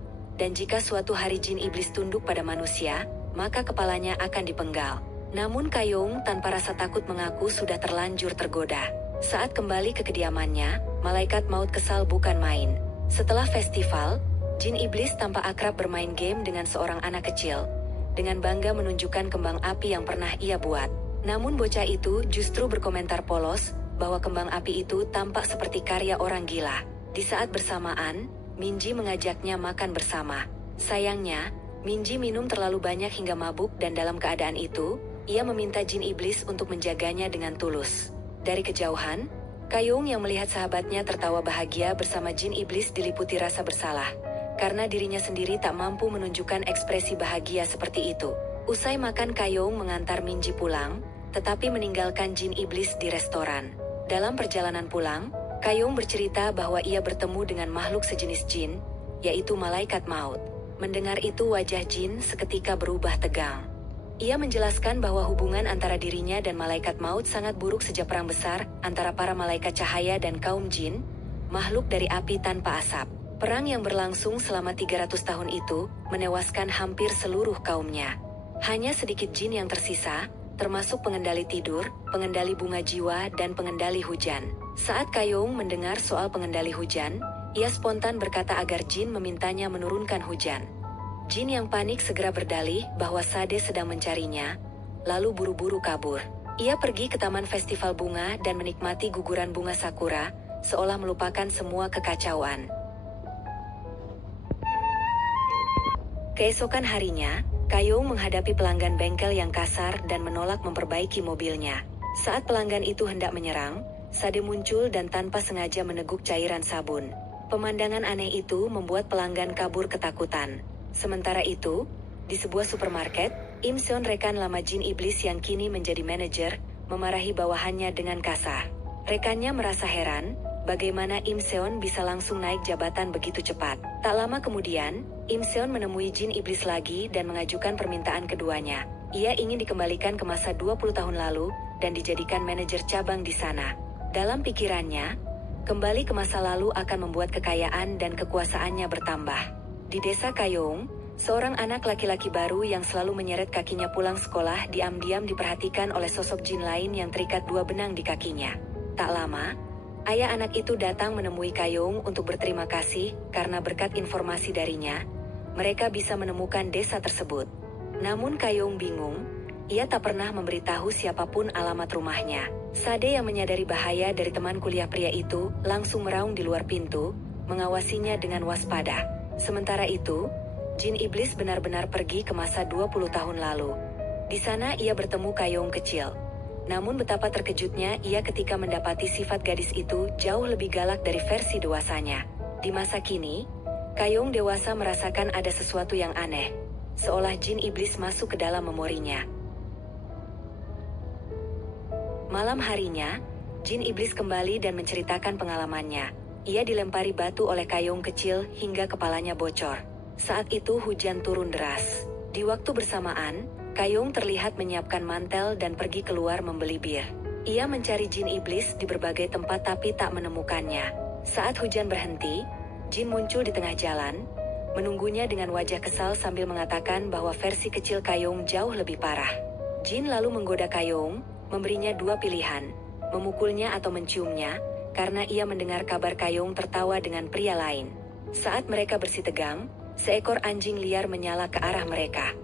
dan jika suatu hari Jin Iblis tunduk pada manusia, maka kepalanya akan dipenggal. Namun Kayong tanpa rasa takut mengaku sudah terlanjur tergoda. Saat kembali ke kediamannya, malaikat maut kesal bukan main. Setelah festival, Jin Iblis tampak akrab bermain game dengan seorang anak kecil, dengan bangga menunjukkan kembang api yang pernah ia buat. Namun bocah itu justru berkomentar polos, bahwa kembang api itu tampak seperti karya orang gila. Di saat bersamaan, Minji mengajaknya makan bersama. Sayangnya, Minji minum terlalu banyak hingga mabuk dan dalam keadaan itu, ia meminta Jin Iblis untuk menjaganya dengan tulus. Dari kejauhan, Kayong yang melihat sahabatnya tertawa bahagia bersama Jin Iblis diliputi rasa bersalah, karena dirinya sendiri tak mampu menunjukkan ekspresi bahagia seperti itu. Usai makan, Kayong mengantar Minji pulang, tetapi meninggalkan Jin Iblis di restoran. Dalam perjalanan pulang, Kayong bercerita bahwa ia bertemu dengan makhluk sejenis jin, yaitu malaikat maut. Mendengar itu wajah Jin seketika berubah tegang. Ia menjelaskan bahwa hubungan antara dirinya dan malaikat maut sangat buruk sejak perang besar antara para malaikat cahaya dan kaum jin, makhluk dari api tanpa asap. Perang yang berlangsung selama 300 tahun itu menewaskan hampir seluruh kaumnya. Hanya sedikit jin yang tersisa, termasuk pengendali tidur, pengendali bunga jiwa, dan pengendali hujan. Saat Kayong mendengar soal pengendali hujan, ia spontan berkata agar jin memintanya menurunkan hujan. Jin yang panik segera berdalih bahwa Sade sedang mencarinya, lalu buru-buru kabur. Ia pergi ke taman festival bunga dan menikmati guguran bunga sakura, seolah melupakan semua kekacauan. Keesokan harinya, Kayong menghadapi pelanggan bengkel yang kasar dan menolak memperbaiki mobilnya. Saat pelanggan itu hendak menyerang, Sade muncul dan tanpa sengaja meneguk cairan sabun. Pemandangan aneh itu membuat pelanggan kabur ketakutan. Sementara itu, di sebuah supermarket, Im Seon, rekan lama jin iblis yang kini menjadi manajer, memarahi bawahannya dengan kasar. Rekannya merasa heran, bagaimana Im Seon bisa langsung naik jabatan begitu cepat. Tak lama kemudian, Im Seon menemui jin iblis lagi dan mengajukan permintaan keduanya. Ia ingin dikembalikan ke masa 20 tahun lalu dan dijadikan manajer cabang di sana. Dalam pikirannya, kembali ke masa lalu akan membuat kekayaan dan kekuasaannya bertambah. Di desa Kayong, seorang anak laki-laki baru yang selalu menyeret kakinya pulang sekolah diam-diam diperhatikan oleh sosok jin lain yang terikat 2 benang di kakinya. Tak lama, ayah anak itu datang menemui Kayong untuk berterima kasih karena berkat informasi darinya, mereka bisa menemukan desa tersebut. Namun Kayong bingung, ia tak pernah memberitahu siapapun alamat rumahnya. Sade yang menyadari bahaya dari teman kuliah pria itu, langsung meraung di luar pintu, mengawasinya dengan waspada. Sementara itu, jin iblis benar-benar pergi ke masa 20 tahun lalu. Di sana ia bertemu Kayong kecil. Namun betapa terkejutnya ia ketika mendapati sifat gadis itu jauh lebih galak dari versi dewasanya. Di masa kini, Kayong dewasa merasakan ada sesuatu yang aneh, seolah jin iblis masuk ke dalam memorinya. Malam harinya, jin iblis kembali dan menceritakan pengalamannya. Ia dilempari batu oleh Kayong kecil hingga kepalanya bocor. Saat itu hujan turun deras. Di waktu bersamaan, Kayong terlihat menyiapkan mantel dan pergi keluar membeli bir. Ia mencari jin iblis di berbagai tempat tapi tak menemukannya. Saat hujan berhenti, jin muncul di tengah jalan, menunggunya dengan wajah kesal sambil mengatakan bahwa versi kecil Kayong jauh lebih parah. Jin lalu menggoda Kayong, memberinya 2 pilihan, memukulnya atau menciumnya, karena ia mendengar kabar Kayong tertawa dengan pria lain. Saat mereka bersih tegang, seekor anjing liar menyala ke arah mereka.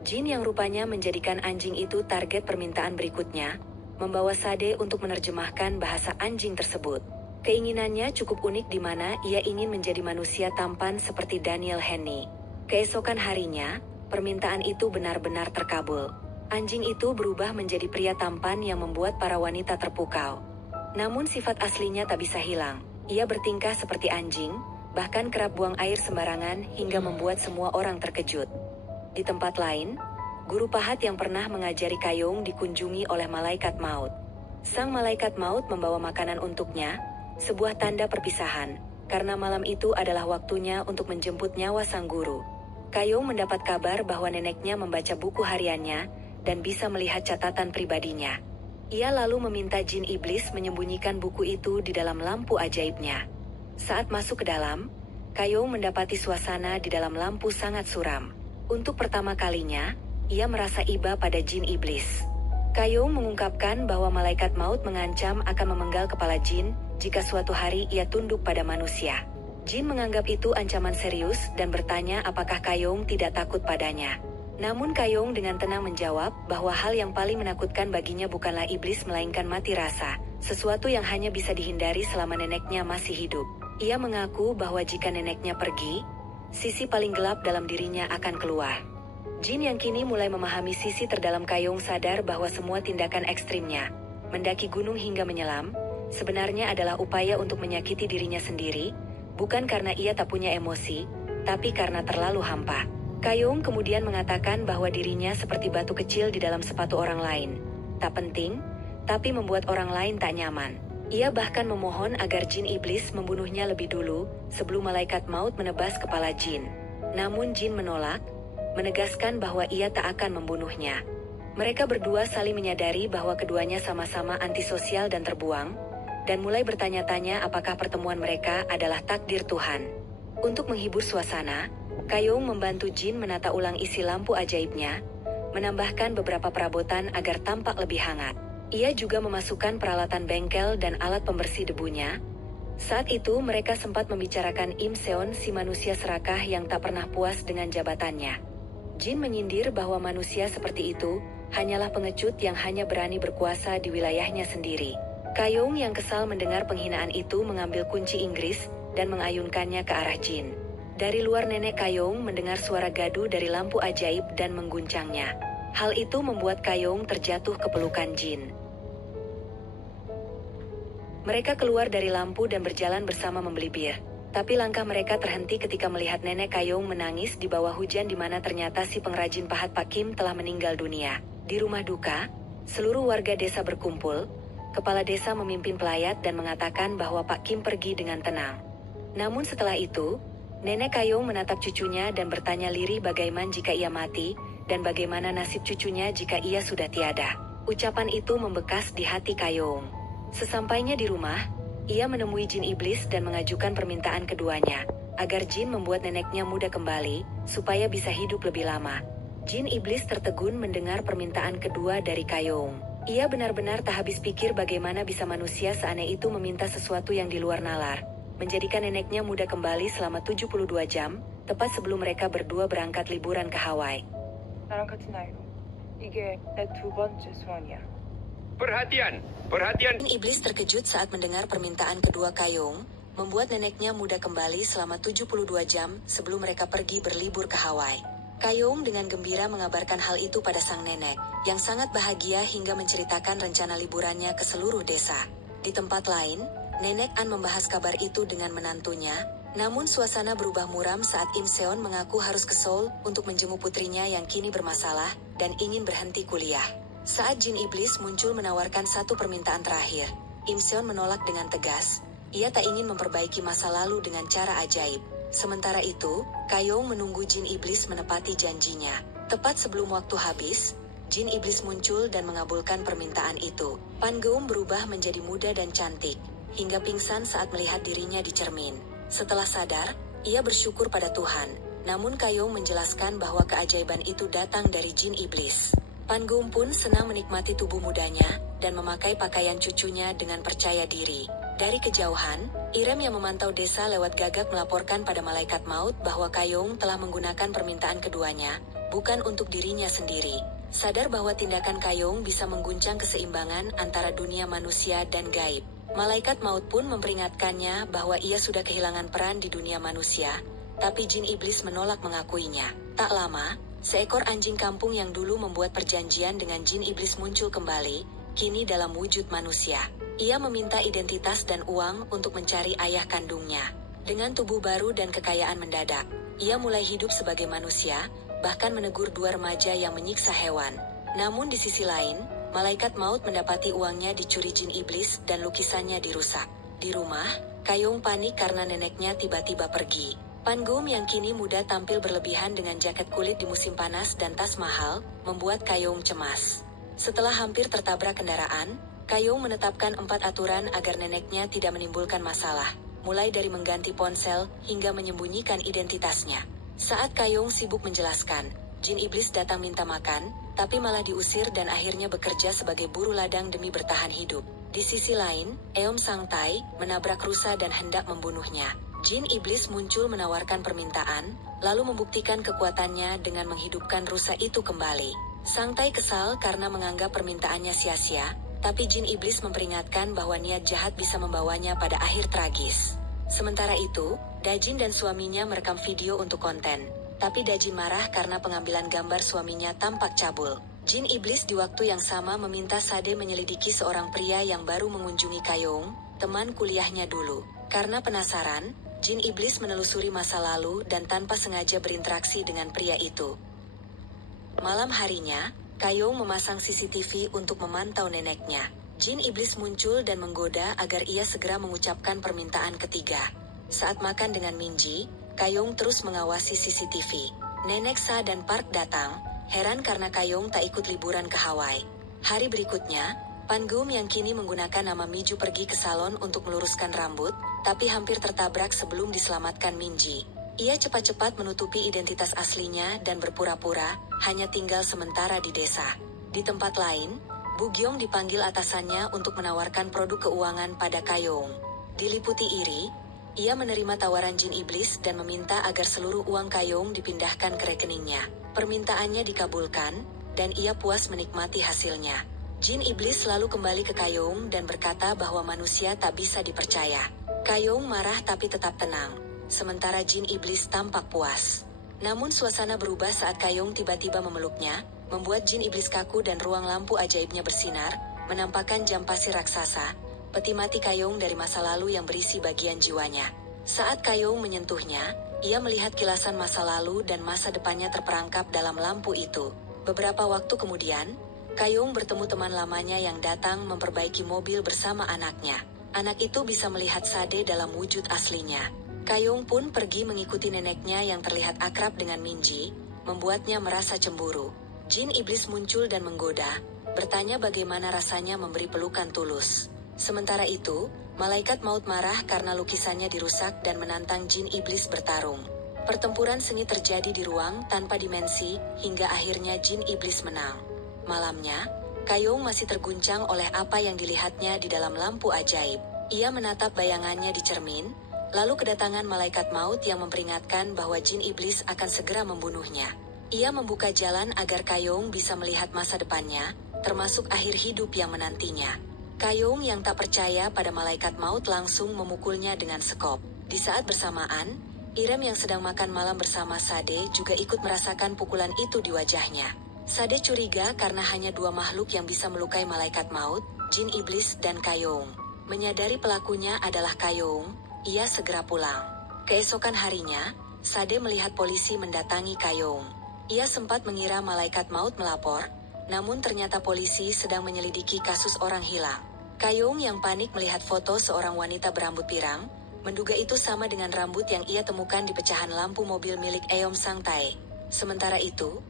Jin yang rupanya menjadikan anjing itu target permintaan berikutnya, membawa Sade untuk menerjemahkan bahasa anjing tersebut. Keinginannya cukup unik di mana ia ingin menjadi manusia tampan seperti Daniel Henny. Keesokan harinya, permintaan itu benar-benar terkabul. Anjing itu berubah menjadi pria tampan yang membuat para wanita terpukau. Namun sifat aslinya tak bisa hilang. Ia bertingkah seperti anjing, bahkan kerap buang air sembarangan hingga membuat semua orang terkejut. Di tempat lain, guru pahat yang pernah mengajari Kayong dikunjungi oleh malaikat maut. Sang malaikat maut membawa makanan untuknya, sebuah tanda perpisahan, karena malam itu adalah waktunya untuk menjemput nyawa sang guru. Kayong mendapat kabar bahwa neneknya membaca buku hariannya, dan bisa melihat catatan pribadinya. Ia lalu meminta jin iblis menyembunyikan buku itu di dalam lampu ajaibnya. Saat masuk ke dalam, Kayong mendapati suasana di dalam lampu sangat suram. Untuk pertama kalinya, ia merasa iba pada jin iblis. Kayong mengungkapkan bahwa malaikat maut mengancam akan memenggal kepala jin jika suatu hari ia tunduk pada manusia. Jin menganggap itu ancaman serius dan bertanya apakah Kayong tidak takut padanya. Namun Kayong dengan tenang menjawab bahwa hal yang paling menakutkan baginya bukanlah iblis melainkan mati rasa, sesuatu yang hanya bisa dihindari selama neneknya masih hidup. Ia mengaku bahwa jika neneknya pergi, sisi paling gelap dalam dirinya akan keluar. Jin yang kini mulai memahami sisi terdalam Kayong sadar bahwa semua tindakan ekstrimnya, mendaki gunung hingga menyelam, sebenarnya adalah upaya untuk menyakiti dirinya sendiri, bukan karena ia tak punya emosi, tapi karena terlalu hampa. Kayong kemudian mengatakan bahwa dirinya seperti batu kecil di dalam sepatu orang lain. Tak penting, tapi membuat orang lain tak nyaman. Ia bahkan memohon agar jin iblis membunuhnya lebih dulu, sebelum malaikat maut menebas kepala jin. Namun jin menolak, menegaskan bahwa ia tak akan membunuhnya. Mereka berdua saling menyadari bahwa keduanya sama-sama antisosial dan terbuang, dan mulai bertanya-tanya apakah pertemuan mereka adalah takdir Tuhan. Untuk menghibur suasana, Kayong membantu jin menata ulang isi lampu ajaibnya, menambahkan beberapa perabotan agar tampak lebih hangat. Ia juga memasukkan peralatan bengkel dan alat pembersih debunya. Saat itu mereka sempat membicarakan Im Seon, si manusia serakah yang tak pernah puas dengan jabatannya. Jin menyindir bahwa manusia seperti itu hanyalah pengecut yang hanya berani berkuasa di wilayahnya sendiri. Kayong yang kesal mendengar penghinaan itu mengambil kunci Inggris dan mengayunkannya ke arah jin. Dari luar Nenek Kayong mendengar suara gaduh dari lampu ajaib dan mengguncangnya. Hal itu membuat Kayong terjatuh ke pelukan jin. Mereka keluar dari lampu dan berjalan bersama membeli bir. Tapi langkah mereka terhenti ketika melihat Nenek Kayong menangis di bawah hujan di mana ternyata si pengrajin pahat Pak Kim telah meninggal dunia. Di rumah duka, seluruh warga desa berkumpul. Kepala desa memimpin pelayat dan mengatakan bahwa Pak Kim pergi dengan tenang. Namun setelah itu, Nenek Kayong menatap cucunya dan bertanya lirih bagaimana jika ia mati, dan bagaimana nasib cucunya jika ia sudah tiada. Ucapan itu membekas di hati Kayong. Sesampainya di rumah, ia menemui jin iblis dan mengajukan permintaan keduanya, agar jin membuat neneknya muda kembali, supaya bisa hidup lebih lama. Jin iblis tertegun mendengar permintaan kedua dari Kayong. Ia benar-benar tak habis pikir bagaimana bisa manusia seaneh itu meminta sesuatu yang di luar nalar, menjadikan neneknya muda kembali selama 72 jam, tepat sebelum mereka berdua berangkat liburan ke Hawaii. 나랑 같은 나이로. 이게 내 두 번째 소원이야. Perhatian, perhatian. Jin iblis terkejut saat mendengar permintaan kedua Kayong, membuat neneknya muda kembali selama 72 jam sebelum mereka pergi berlibur ke Hawaii. Kayong dengan gembira mengabarkan hal itu pada sang nenek, yang sangat bahagia hingga menceritakan rencana liburannya ke seluruh desa. Di tempat lain, Nenek An membahas kabar itu dengan menantunya, namun suasana berubah muram saat Im Seon mengaku harus ke Seoul untuk menjenguk putrinya yang kini bermasalah dan ingin berhenti kuliah. Saat jin iblis muncul menawarkan satu permintaan terakhir, Im Seon menolak dengan tegas. Ia tak ingin memperbaiki masa lalu dengan cara ajaib. Sementara itu, Kayong menunggu jin iblis menepati janjinya. Tepat sebelum waktu habis, jin iblis muncul dan mengabulkan permintaan itu. Pan Geum berubah menjadi muda dan cantik, hingga pingsan saat melihat dirinya di cermin. Setelah sadar, ia bersyukur pada Tuhan. Namun Kayong menjelaskan bahwa keajaiban itu datang dari jin iblis. Pan Geum pun senang menikmati tubuh mudanya, dan memakai pakaian cucunya dengan percaya diri. Dari kejauhan, Irem yang memantau desa lewat gagak melaporkan pada malaikat maut bahwa Kayong telah menggunakan permintaan keduanya, bukan untuk dirinya sendiri. Sadar bahwa tindakan Kayong bisa mengguncang keseimbangan antara dunia manusia dan gaib. Malaikat maut pun memperingatkannya bahwa ia sudah kehilangan peran di dunia manusia, tapi jin iblis menolak mengakuinya. Tak lama, seekor anjing kampung yang dulu membuat perjanjian dengan jin iblis muncul kembali, kini dalam wujud manusia. Ia meminta identitas dan uang untuk mencari ayah kandungnya. Dengan tubuh baru dan kekayaan mendadak, ia mulai hidup sebagai manusia, bahkan menegur dua remaja yang menyiksa hewan. Namun di sisi lain, malaikat maut mendapati uangnya dicuri jin iblis dan lukisannya dirusak. Di rumah, Kayong panik karena neneknya tiba-tiba pergi. Pan Geum yang kini muda tampil berlebihan dengan jaket kulit di musim panas dan tas mahal, membuat Kayong cemas. Setelah hampir tertabrak kendaraan, Kayong menetapkan 4 aturan agar neneknya tidak menimbulkan masalah, mulai dari mengganti ponsel hingga menyembunyikan identitasnya. Saat Kayong sibuk menjelaskan, jin iblis datang minta makan, tapi malah diusir dan akhirnya bekerja sebagai buru ladang demi bertahan hidup. Di sisi lain, Eom Sangtai menabrak rusa dan hendak membunuhnya. Jin iblis muncul menawarkan permintaan, lalu membuktikan kekuatannya dengan menghidupkan rusa itu kembali. Sangtai kesal karena menganggap permintaannya sia-sia, tapi jin iblis memperingatkan bahwa niat jahat bisa membawanya pada akhir tragis. Sementara itu, Dajin dan suaminya merekam video untuk konten, tapi Dajin marah karena pengambilan gambar suaminya tampak cabul. Jin iblis di waktu yang sama meminta Sade menyelidiki seorang pria yang baru mengunjungi Kayong, teman kuliahnya dulu. Karena penasaran, jin iblis menelusuri masa lalu dan tanpa sengaja berinteraksi dengan pria itu. Malam harinya, Kayong memasang CCTV untuk memantau neneknya. Jin iblis muncul dan menggoda agar ia segera mengucapkan permintaan ketiga. Saat makan dengan Minji, Kayong terus mengawasi CCTV. Nenek Sa dan Park datang, heran karena Kayong tak ikut liburan ke Hawaii. Hari berikutnya, Pan Geum yang kini menggunakan nama Miju pergi ke salon untuk meluruskan rambut, tapi hampir tertabrak sebelum diselamatkan Minji. Ia cepat-cepat menutupi identitas aslinya dan berpura-pura hanya tinggal sementara di desa. Di tempat lain, Bu Gyeong dipanggil atasannya untuk menawarkan produk keuangan pada Kayong. Diliputi iri, ia menerima tawaran jin iblis dan meminta agar seluruh uang Kayong dipindahkan ke rekeningnya. Permintaannya dikabulkan, dan ia puas menikmati hasilnya. Jin iblis lalu kembali ke Kayong dan berkata bahwa manusia tak bisa dipercaya. Kayong marah tapi tetap tenang. sementara jin iblis tampak puas. Namun suasana berubah saat Kayong tiba-tiba memeluknya, membuat jin iblis kaku dan ruang lampu ajaibnya bersinar, menampakkan jam pasir raksasa, peti mati Kayong dari masa lalu yang berisi bagian jiwanya. Saat Kayong menyentuhnya, ia melihat kilasan masa lalu dan masa depannya terperangkap dalam lampu itu. Beberapa waktu kemudian, Kayong bertemu teman lamanya yang datang memperbaiki mobil bersama anaknya. Anak itu bisa melihat Sade dalam wujud aslinya. Kayong pun pergi mengikuti neneknya yang terlihat akrab dengan Minji, membuatnya merasa cemburu. Jin iblis muncul dan menggoda, bertanya bagaimana rasanya memberi pelukan tulus. Sementara itu, malaikat maut marah karena lukisannya dirusak dan menantang jin iblis bertarung. Pertempuran sengit terjadi di ruang tanpa dimensi, hingga akhirnya jin iblis menang. Malamnya, Kayong masih terguncang oleh apa yang dilihatnya di dalam lampu ajaib. Ia menatap bayangannya di cermin, lalu kedatangan malaikat maut yang memperingatkan bahwa jin iblis akan segera membunuhnya. Ia membuka jalan agar Kayong bisa melihat masa depannya, termasuk akhir hidup yang menantinya. Kayong yang tak percaya pada malaikat maut langsung memukulnya dengan sekop. Di saat bersamaan, Irem yang sedang makan malam bersama Sade juga ikut merasakan pukulan itu di wajahnya. Sade curiga karena hanya dua makhluk yang bisa melukai malaikat maut, jin iblis dan Kayong. Menyadari pelakunya adalah Kayong, ia segera pulang. Keesokan harinya, Sade melihat polisi mendatangi Kayong. Ia sempat mengira malaikat maut melapor, namun ternyata polisi sedang menyelidiki kasus orang hilang. Kayong yang panik melihat foto seorang wanita berambut pirang, menduga itu sama dengan rambut yang ia temukan di pecahan lampu mobil milik Eom Sang Tae. Sementara itu,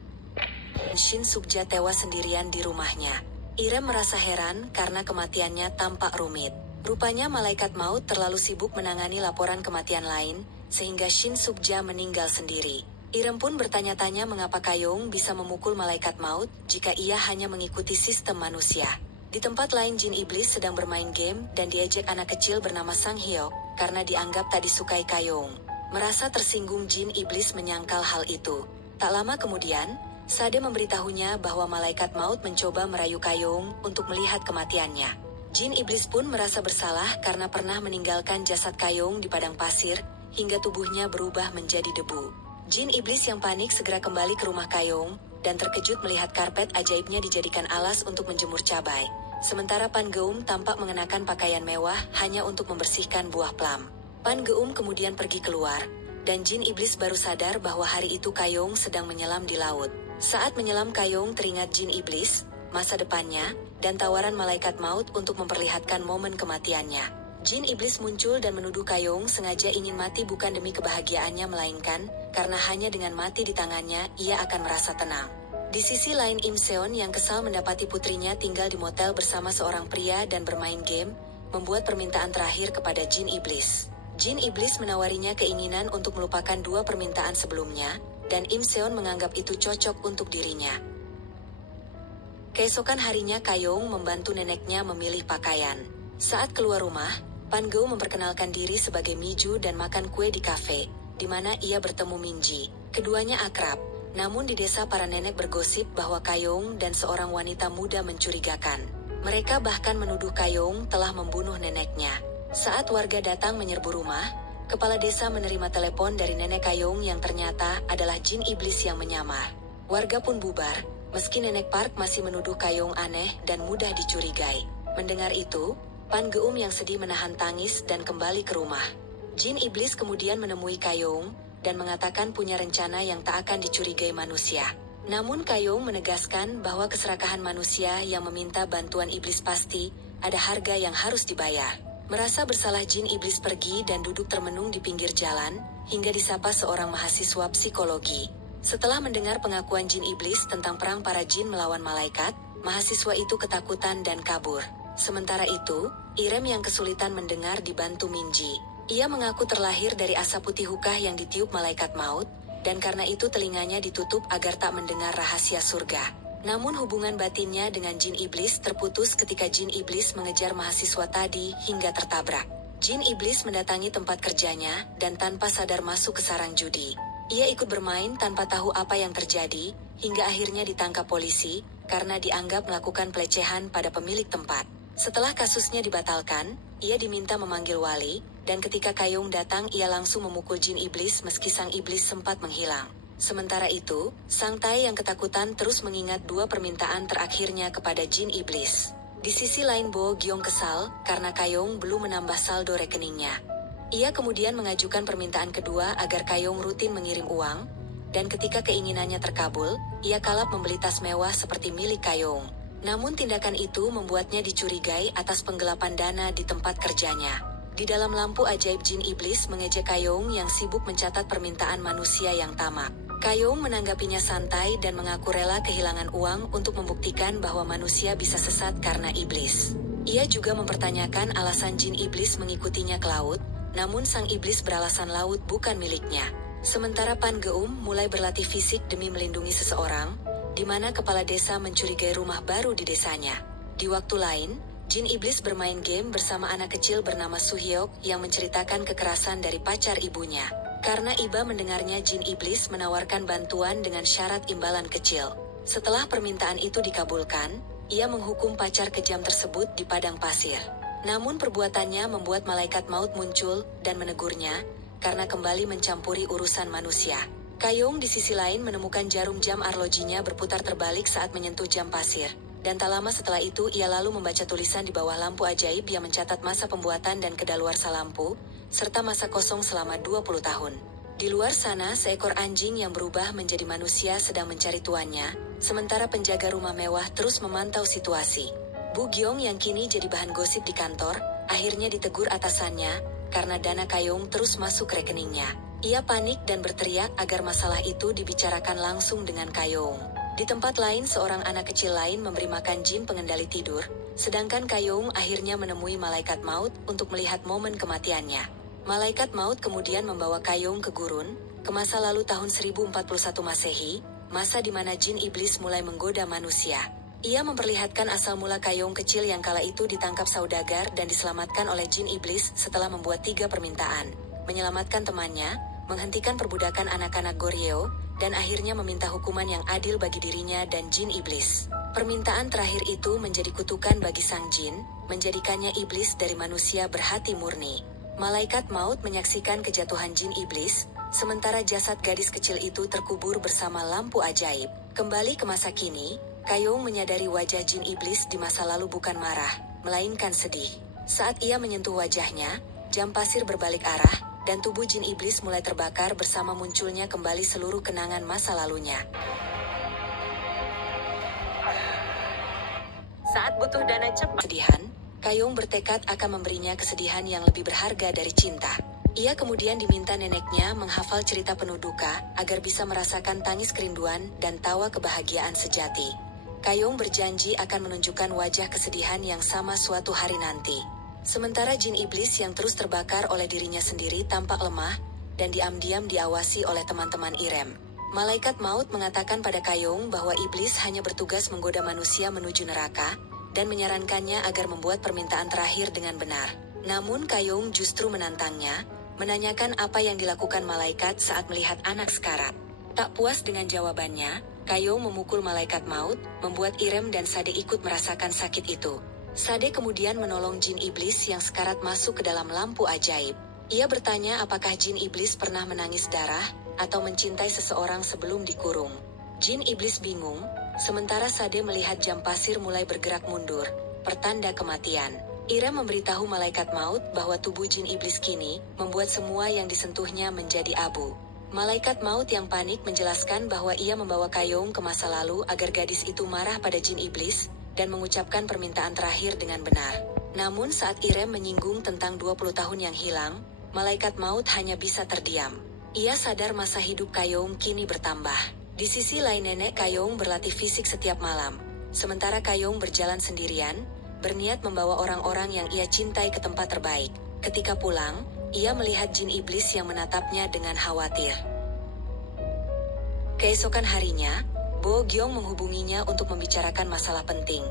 Shin Sukja tewas sendirian di rumahnya. Irem merasa heran karena kematiannya tampak rumit. Rupanya malaikat maut terlalu sibuk menangani laporan kematian lain, sehingga Shin Sukja meninggal sendiri. Irem pun bertanya-tanya mengapa Kayong bisa memukul malaikat maut jika ia hanya mengikuti sistem manusia. Di tempat lain jin iblis sedang bermain game dan diejek anak kecil bernama Sang Hyok karena dianggap tak disukai Kayong. Merasa tersinggung jin iblis menyangkal hal itu. Tak lama kemudian, Sade memberitahunya bahwa malaikat maut mencoba merayu Kayong untuk melihat kematiannya. Jin iblis pun merasa bersalah karena pernah meninggalkan jasad Kayong di padang pasir hingga tubuhnya berubah menjadi debu. Jin iblis yang panik segera kembali ke rumah Kayong dan terkejut melihat karpet ajaibnya dijadikan alas untuk menjemur cabai. Sementara Pan Geum tampak mengenakan pakaian mewah hanya untuk membersihkan buah plum. Pan Geum kemudian pergi keluar, dan jin iblis baru sadar bahwa hari itu Kayong sedang menyelam di laut. Saat menyelam Kayong teringat jin iblis, masa depannya, dan tawaran malaikat maut untuk memperlihatkan momen kematiannya. Jin iblis muncul dan menuduh Kayong sengaja ingin mati bukan demi kebahagiaannya melainkan, karena hanya dengan mati di tangannya ia akan merasa tenang. Di sisi lain Im Seon yang kesal mendapati putrinya tinggal di motel bersama seorang pria dan bermain game, membuat permintaan terakhir kepada jin iblis. Jin iblis menawarinya keinginan untuk melupakan dua permintaan sebelumnya, dan Im Seon menganggap itu cocok untuk dirinya. Keesokan harinya Kayong membantu neneknya memilih pakaian. Saat keluar rumah, Pan Geum memperkenalkan diri sebagai Miju dan makan kue di kafe, di mana ia bertemu Minji. Keduanya akrab. Namun di desa para nenek bergosip bahwa Kayong dan seorang wanita muda mencurigakan. Mereka bahkan menuduh Kayong telah membunuh neneknya. Saat warga datang menyerbu rumah, kepala desa menerima telepon dari nenek Kayong yang ternyata adalah jin iblis yang menyamar. Warga pun bubar, meski nenek Park masih menuduh Kayong aneh dan mudah dicurigai. Mendengar itu, Pan Geum yang sedih menahan tangis dan kembali ke rumah. Jin iblis kemudian menemui Kayong dan mengatakan punya rencana yang tak akan dicurigai manusia. Namun Kayong menegaskan bahwa keserakahan manusia yang meminta bantuan iblis pasti ada harga yang harus dibayar. Merasa bersalah jin iblis pergi dan duduk termenung di pinggir jalan, hingga disapa seorang mahasiswa psikologi. Setelah mendengar pengakuan jin iblis tentang perang para jin melawan malaikat, mahasiswa itu ketakutan dan kabur. Sementara itu, Irem yang kesulitan mendengar dibantu Minji. Ia mengaku terlahir dari asap putih hukah yang ditiup malaikat maut, dan karena itu telinganya ditutup agar tak mendengar rahasia surga. Namun hubungan batinnya dengan jin iblis terputus ketika jin iblis mengejar mahasiswa tadi hingga tertabrak. Jin iblis mendatangi tempat kerjanya dan tanpa sadar masuk ke sarang judi. Ia ikut bermain tanpa tahu apa yang terjadi, hingga akhirnya ditangkap polisi, karena dianggap melakukan pelecehan pada pemilik tempat. Setelah kasusnya dibatalkan, ia diminta memanggil wali, dan ketika Kayong datang ia langsung memukul jin iblis meski sang iblis sempat menghilang. Sementara itu, Sang Tai yang ketakutan terus mengingat dua permintaan terakhirnya kepada jin iblis. Di sisi lain Bo Gyong kesal, karena Kayong belum menambah saldo rekeningnya. Ia kemudian mengajukan permintaan kedua agar Kayong rutin mengirim uang, dan ketika keinginannya terkabul, ia kalap membeli tas mewah seperti milik Kayong. Namun tindakan itu membuatnya dicurigai atas penggelapan dana di tempat kerjanya. Di dalam lampu ajaib jin iblis mengejek Kayong yang sibuk mencatat permintaan manusia yang tamak. Kayong menanggapinya santai dan mengaku rela kehilangan uang untuk membuktikan bahwa manusia bisa sesat karena iblis. Ia juga mempertanyakan alasan jin iblis mengikutinya ke laut, namun sang iblis beralasan laut bukan miliknya. Sementara Pan Geum mulai berlatih fisik demi melindungi seseorang, di mana kepala desa mencurigai rumah baru di desanya. Di waktu lain, jin iblis bermain game bersama anak kecil bernama Suhyok yang menceritakan kekerasan dari pacar ibunya. Karena iba mendengarnya, jin iblis menawarkan bantuan dengan syarat imbalan kecil. Setelah permintaan itu dikabulkan, ia menghukum pacar kejam tersebut di padang pasir. Namun perbuatannya membuat malaikat maut muncul dan menegurnya, karena kembali mencampuri urusan manusia. Kayong di sisi lain menemukan jarum jam arlojinya berputar terbalik saat menyentuh jam pasir. Dan tak lama setelah itu ia lalu membaca tulisan di bawah lampu ajaib yang mencatat masa pembuatan dan kedaluarsa lampu, serta masa kosong selama 20 tahun. Di luar sana seekor anjing yang berubah menjadi manusia sedang mencari tuannya, sementara penjaga rumah mewah terus memantau situasi. Bu Gyong yang kini jadi bahan gosip di kantor, akhirnya ditegur atasannya, karena dana Kayong terus masuk rekeningnya. Ia panik dan berteriak agar masalah itu dibicarakan langsung dengan Kayong. Di tempat lain seorang anak kecil lain memberi makan jin pengendali tidur, sedangkan Kayong akhirnya menemui malaikat maut untuk melihat momen kematiannya. Malaikat maut kemudian membawa Kayong ke gurun, ke masa lalu tahun 1041 Masehi, masa di mana jin iblis mulai menggoda manusia. Ia memperlihatkan asal mula Kayong kecil yang kala itu ditangkap saudagar dan diselamatkan oleh jin iblis setelah membuat 3 permintaan. Menyelamatkan temannya, menghentikan perbudakan anak-anak Goryeo, dan akhirnya meminta hukuman yang adil bagi dirinya dan jin iblis. Permintaan terakhir itu menjadi kutukan bagi sang jin, menjadikannya iblis dari manusia berhati murni. Malaikat maut menyaksikan kejatuhan jin iblis, sementara jasad gadis kecil itu terkubur bersama lampu ajaib. Kembali ke masa kini, Kayong menyadari wajah jin iblis di masa lalu bukan marah, melainkan sedih. Saat ia menyentuh wajahnya, jam pasir berbalik arah, dan tubuh jin iblis mulai terbakar bersama munculnya kembali seluruh kenangan masa lalunya. Saat butuh dana cepat. Kesedihan, Kayong bertekad akan memberinya kesedihan yang lebih berharga dari cinta. Ia kemudian diminta neneknya menghafal cerita penuh duka, agar bisa merasakan tangis kerinduan dan tawa kebahagiaan sejati. Kayong berjanji akan menunjukkan wajah kesedihan yang sama suatu hari nanti. Sementara jin iblis yang terus terbakar oleh dirinya sendiri tampak lemah, dan diam-diam diawasi oleh teman-teman Irem. Malaikat maut mengatakan pada Kayong bahwa iblis hanya bertugas menggoda manusia menuju neraka, dan menyarankannya agar membuat permintaan terakhir dengan benar. Namun Kayong justru menantangnya, menanyakan apa yang dilakukan malaikat saat melihat anak sekarat. Tak puas dengan jawabannya, Kayong memukul malaikat maut, membuat Irem dan Sade ikut merasakan sakit itu. Sade kemudian menolong jin iblis yang sekarat masuk ke dalam lampu ajaib. Ia bertanya apakah jin iblis pernah menangis darah, atau mencintai seseorang sebelum dikurung. Jin iblis bingung, sementara Sade melihat jam pasir mulai bergerak mundur, pertanda kematian. Ira memberitahu malaikat maut bahwa tubuh jin iblis kini membuat semua yang disentuhnya menjadi abu. Malaikat maut yang panik menjelaskan bahwa ia membawa Kayong ke masa lalu agar gadis itu marah pada jin iblis dan mengucapkan permintaan terakhir dengan benar. Namun saat Irem menyinggung tentang 20 tahun yang hilang, malaikat maut hanya bisa terdiam. Ia sadar masa hidup Kayong kini bertambah. Di sisi lain nenek Kayong berlatih fisik setiap malam. Sementara Kayong berjalan sendirian, berniat membawa orang-orang yang ia cintai ke tempat terbaik. Ketika pulang, ia melihat jin iblis yang menatapnya dengan khawatir. Keesokan harinya, Bo Gyong menghubunginya untuk membicarakan masalah penting.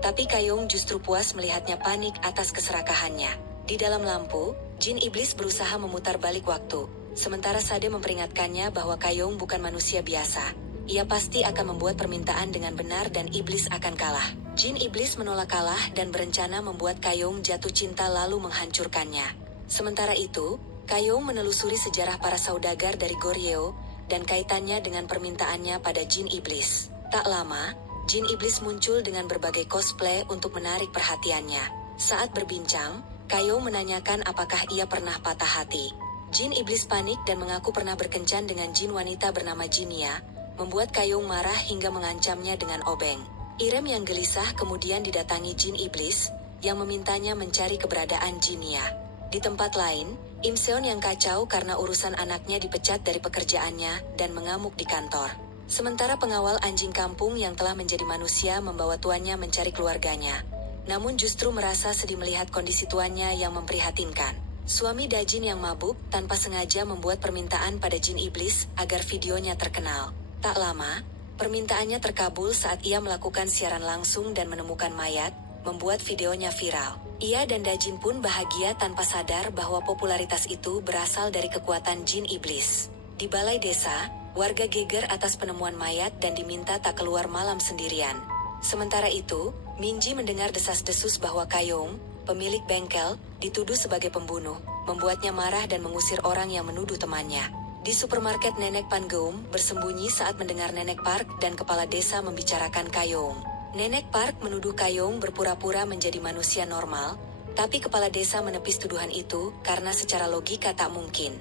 Tapi Kayong justru puas melihatnya panik atas keserakahannya. Di dalam lampu, jin iblis berusaha memutar balik waktu. Sementara Sade memperingatkannya bahwa Kayong bukan manusia biasa. ia pasti akan membuat permintaan dengan benar dan iblis akan kalah. Jin iblis menolak kalah dan berencana membuat Kayong jatuh cinta lalu menghancurkannya. Sementara itu, Kayong menelusuri sejarah para saudagar dari Goryeo dan kaitannya dengan permintaannya pada Jin iblis. Tak lama, Jin iblis muncul dengan berbagai cosplay untuk menarik perhatiannya. Saat berbincang, Kayong menanyakan apakah ia pernah patah hati. Jin iblis panik dan mengaku pernah berkencan dengan jin wanita bernama Jinia, membuat Kayong marah hingga mengancamnya dengan obeng. Irem yang gelisah kemudian didatangi Jin iblis, yang memintanya mencari keberadaan Jinia. Di tempat lain, Im Seon yang kacau karena urusan anaknya dipecat dari pekerjaannya dan mengamuk di kantor. Sementara pengawal anjing kampung yang telah menjadi manusia membawa tuannya mencari keluarganya, namun justru merasa sedih melihat kondisi tuannya yang memprihatinkan. Suami Dajin yang mabuk tanpa sengaja membuat permintaan pada Jin iblis agar videonya terkenal. Tak lama, permintaannya terkabul saat ia melakukan siaran langsung dan menemukan mayat, membuat videonya viral. Ia dan Dajin pun bahagia tanpa sadar bahwa popularitas itu berasal dari kekuatan Jin iblis. Di balai desa, warga geger atas penemuan mayat dan diminta tak keluar malam sendirian. Sementara itu, Minji mendengar desas-desus bahwa Kayong, pemilik bengkel, dituduh sebagai pembunuh, membuatnya marah dan mengusir orang yang menuduh temannya. Di supermarket Nenek Pangeum bersembunyi saat mendengar Nenek Park dan kepala desa membicarakan Kayong. Nenek Park menuduh Kayong berpura-pura menjadi manusia normal, tapi kepala desa menepis tuduhan itu karena secara logika tak mungkin.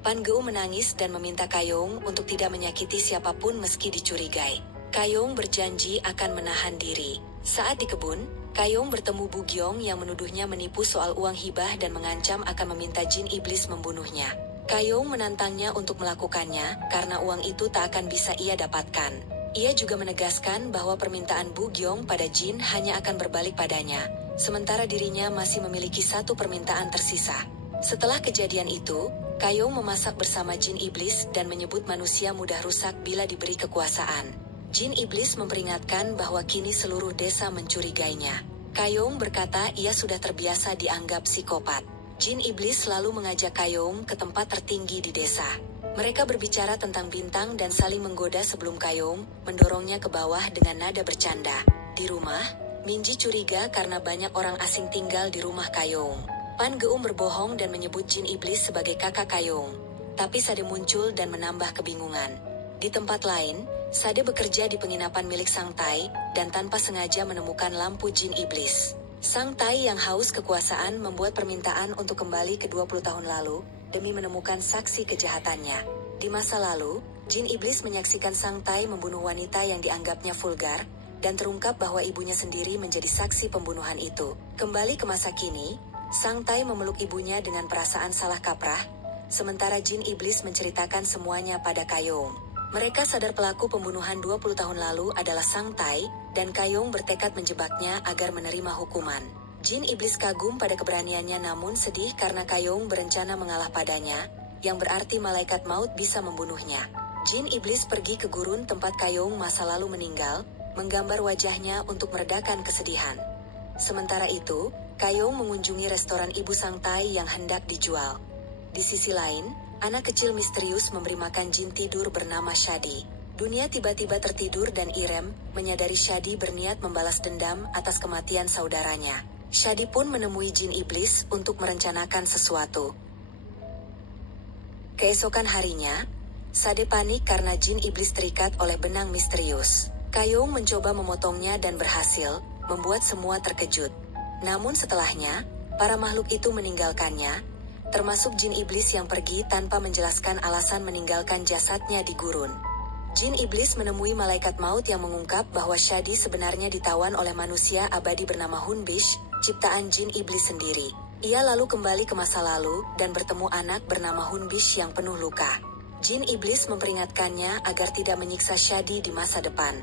Pangeum menangis dan meminta Kayong untuk tidak menyakiti siapapun meski dicurigai. Kayong berjanji akan menahan diri. Saat di kebun, Kayong bertemu Bu Gyong yang menuduhnya menipu soal uang hibah dan mengancam akan meminta Jin iblis membunuhnya. Kayong menantangnya untuk melakukannya karena uang itu tak akan bisa ia dapatkan. Ia juga menegaskan bahwa permintaan Bu Gyong pada Jin hanya akan berbalik padanya, sementara dirinya masih memiliki satu permintaan tersisa. Setelah kejadian itu, Kayong memasak bersama Jin iblis dan menyebut manusia mudah rusak bila diberi kekuasaan. Jin iblis memperingatkan bahwa kini seluruh desa mencurigainya. Kayong berkata ia sudah terbiasa dianggap psikopat. Jin iblis lalu mengajak Kayong ke tempat tertinggi di desa. Mereka berbicara tentang bintang dan saling menggoda sebelum Kayong mendorongnya ke bawah dengan nada bercanda. Di rumah, Minji curiga karena banyak orang asing tinggal di rumah Kayong. Pangeum berbohong dan menyebut Jin iblis sebagai kakak Kayong, tapi Sade muncul dan menambah kebingungan. Di tempat lain, Sade bekerja di penginapan milik Sang Tai dan tanpa sengaja menemukan lampu Jin iblis. Sang Tai yang haus kekuasaan membuat permintaan untuk kembali ke 20 tahun lalu demi menemukan saksi kejahatannya. Di masa lalu, Jin iblis menyaksikan Sang Tai membunuh wanita yang dianggapnya vulgar dan terungkap bahwa ibunya sendiri menjadi saksi pembunuhan itu. Kembali ke masa kini, Sang Tai memeluk ibunya dengan perasaan salah kaprah, sementara Jin iblis menceritakan semuanya pada Kayong. Mereka sadar pelaku pembunuhan 20 tahun lalu adalah Sang Tai, dan Kayong bertekad menjebaknya agar menerima hukuman. Jin iblis kagum pada keberaniannya namun sedih karena Kayong berencana mengalah padanya, yang berarti malaikat maut bisa membunuhnya. Jin iblis pergi ke gurun tempat Kayong masa lalu meninggal, menggambar wajahnya untuk meredakan kesedihan. Sementara itu, Kayong mengunjungi restoran ibu Sang Tai yang hendak dijual. Di sisi lain, anak kecil misterius memberi makan jin tidur bernama Shadi. Dunia tiba-tiba tertidur dan Irem menyadari Shadi berniat membalas dendam atas kematian saudaranya. Shadi pun menemui Jin iblis untuk merencanakan sesuatu. Keesokan harinya, Sade panik karena Jin iblis terikat oleh benang misterius. Kayong mencoba memotongnya dan berhasil, membuat semua terkejut. Namun setelahnya, para makhluk itu meninggalkannya, termasuk Jin iblis yang pergi tanpa menjelaskan alasan meninggalkan jasadnya di gurun. Jin iblis menemui malaikat maut yang mengungkap bahwa Shadi sebenarnya ditawan oleh manusia abadi bernama Hunbish, ciptaan Jin iblis sendiri. Ia lalu kembali ke masa lalu dan bertemu anak bernama Hunbish yang penuh luka. Jin iblis memperingatkannya agar tidak menyiksa Shadi di masa depan.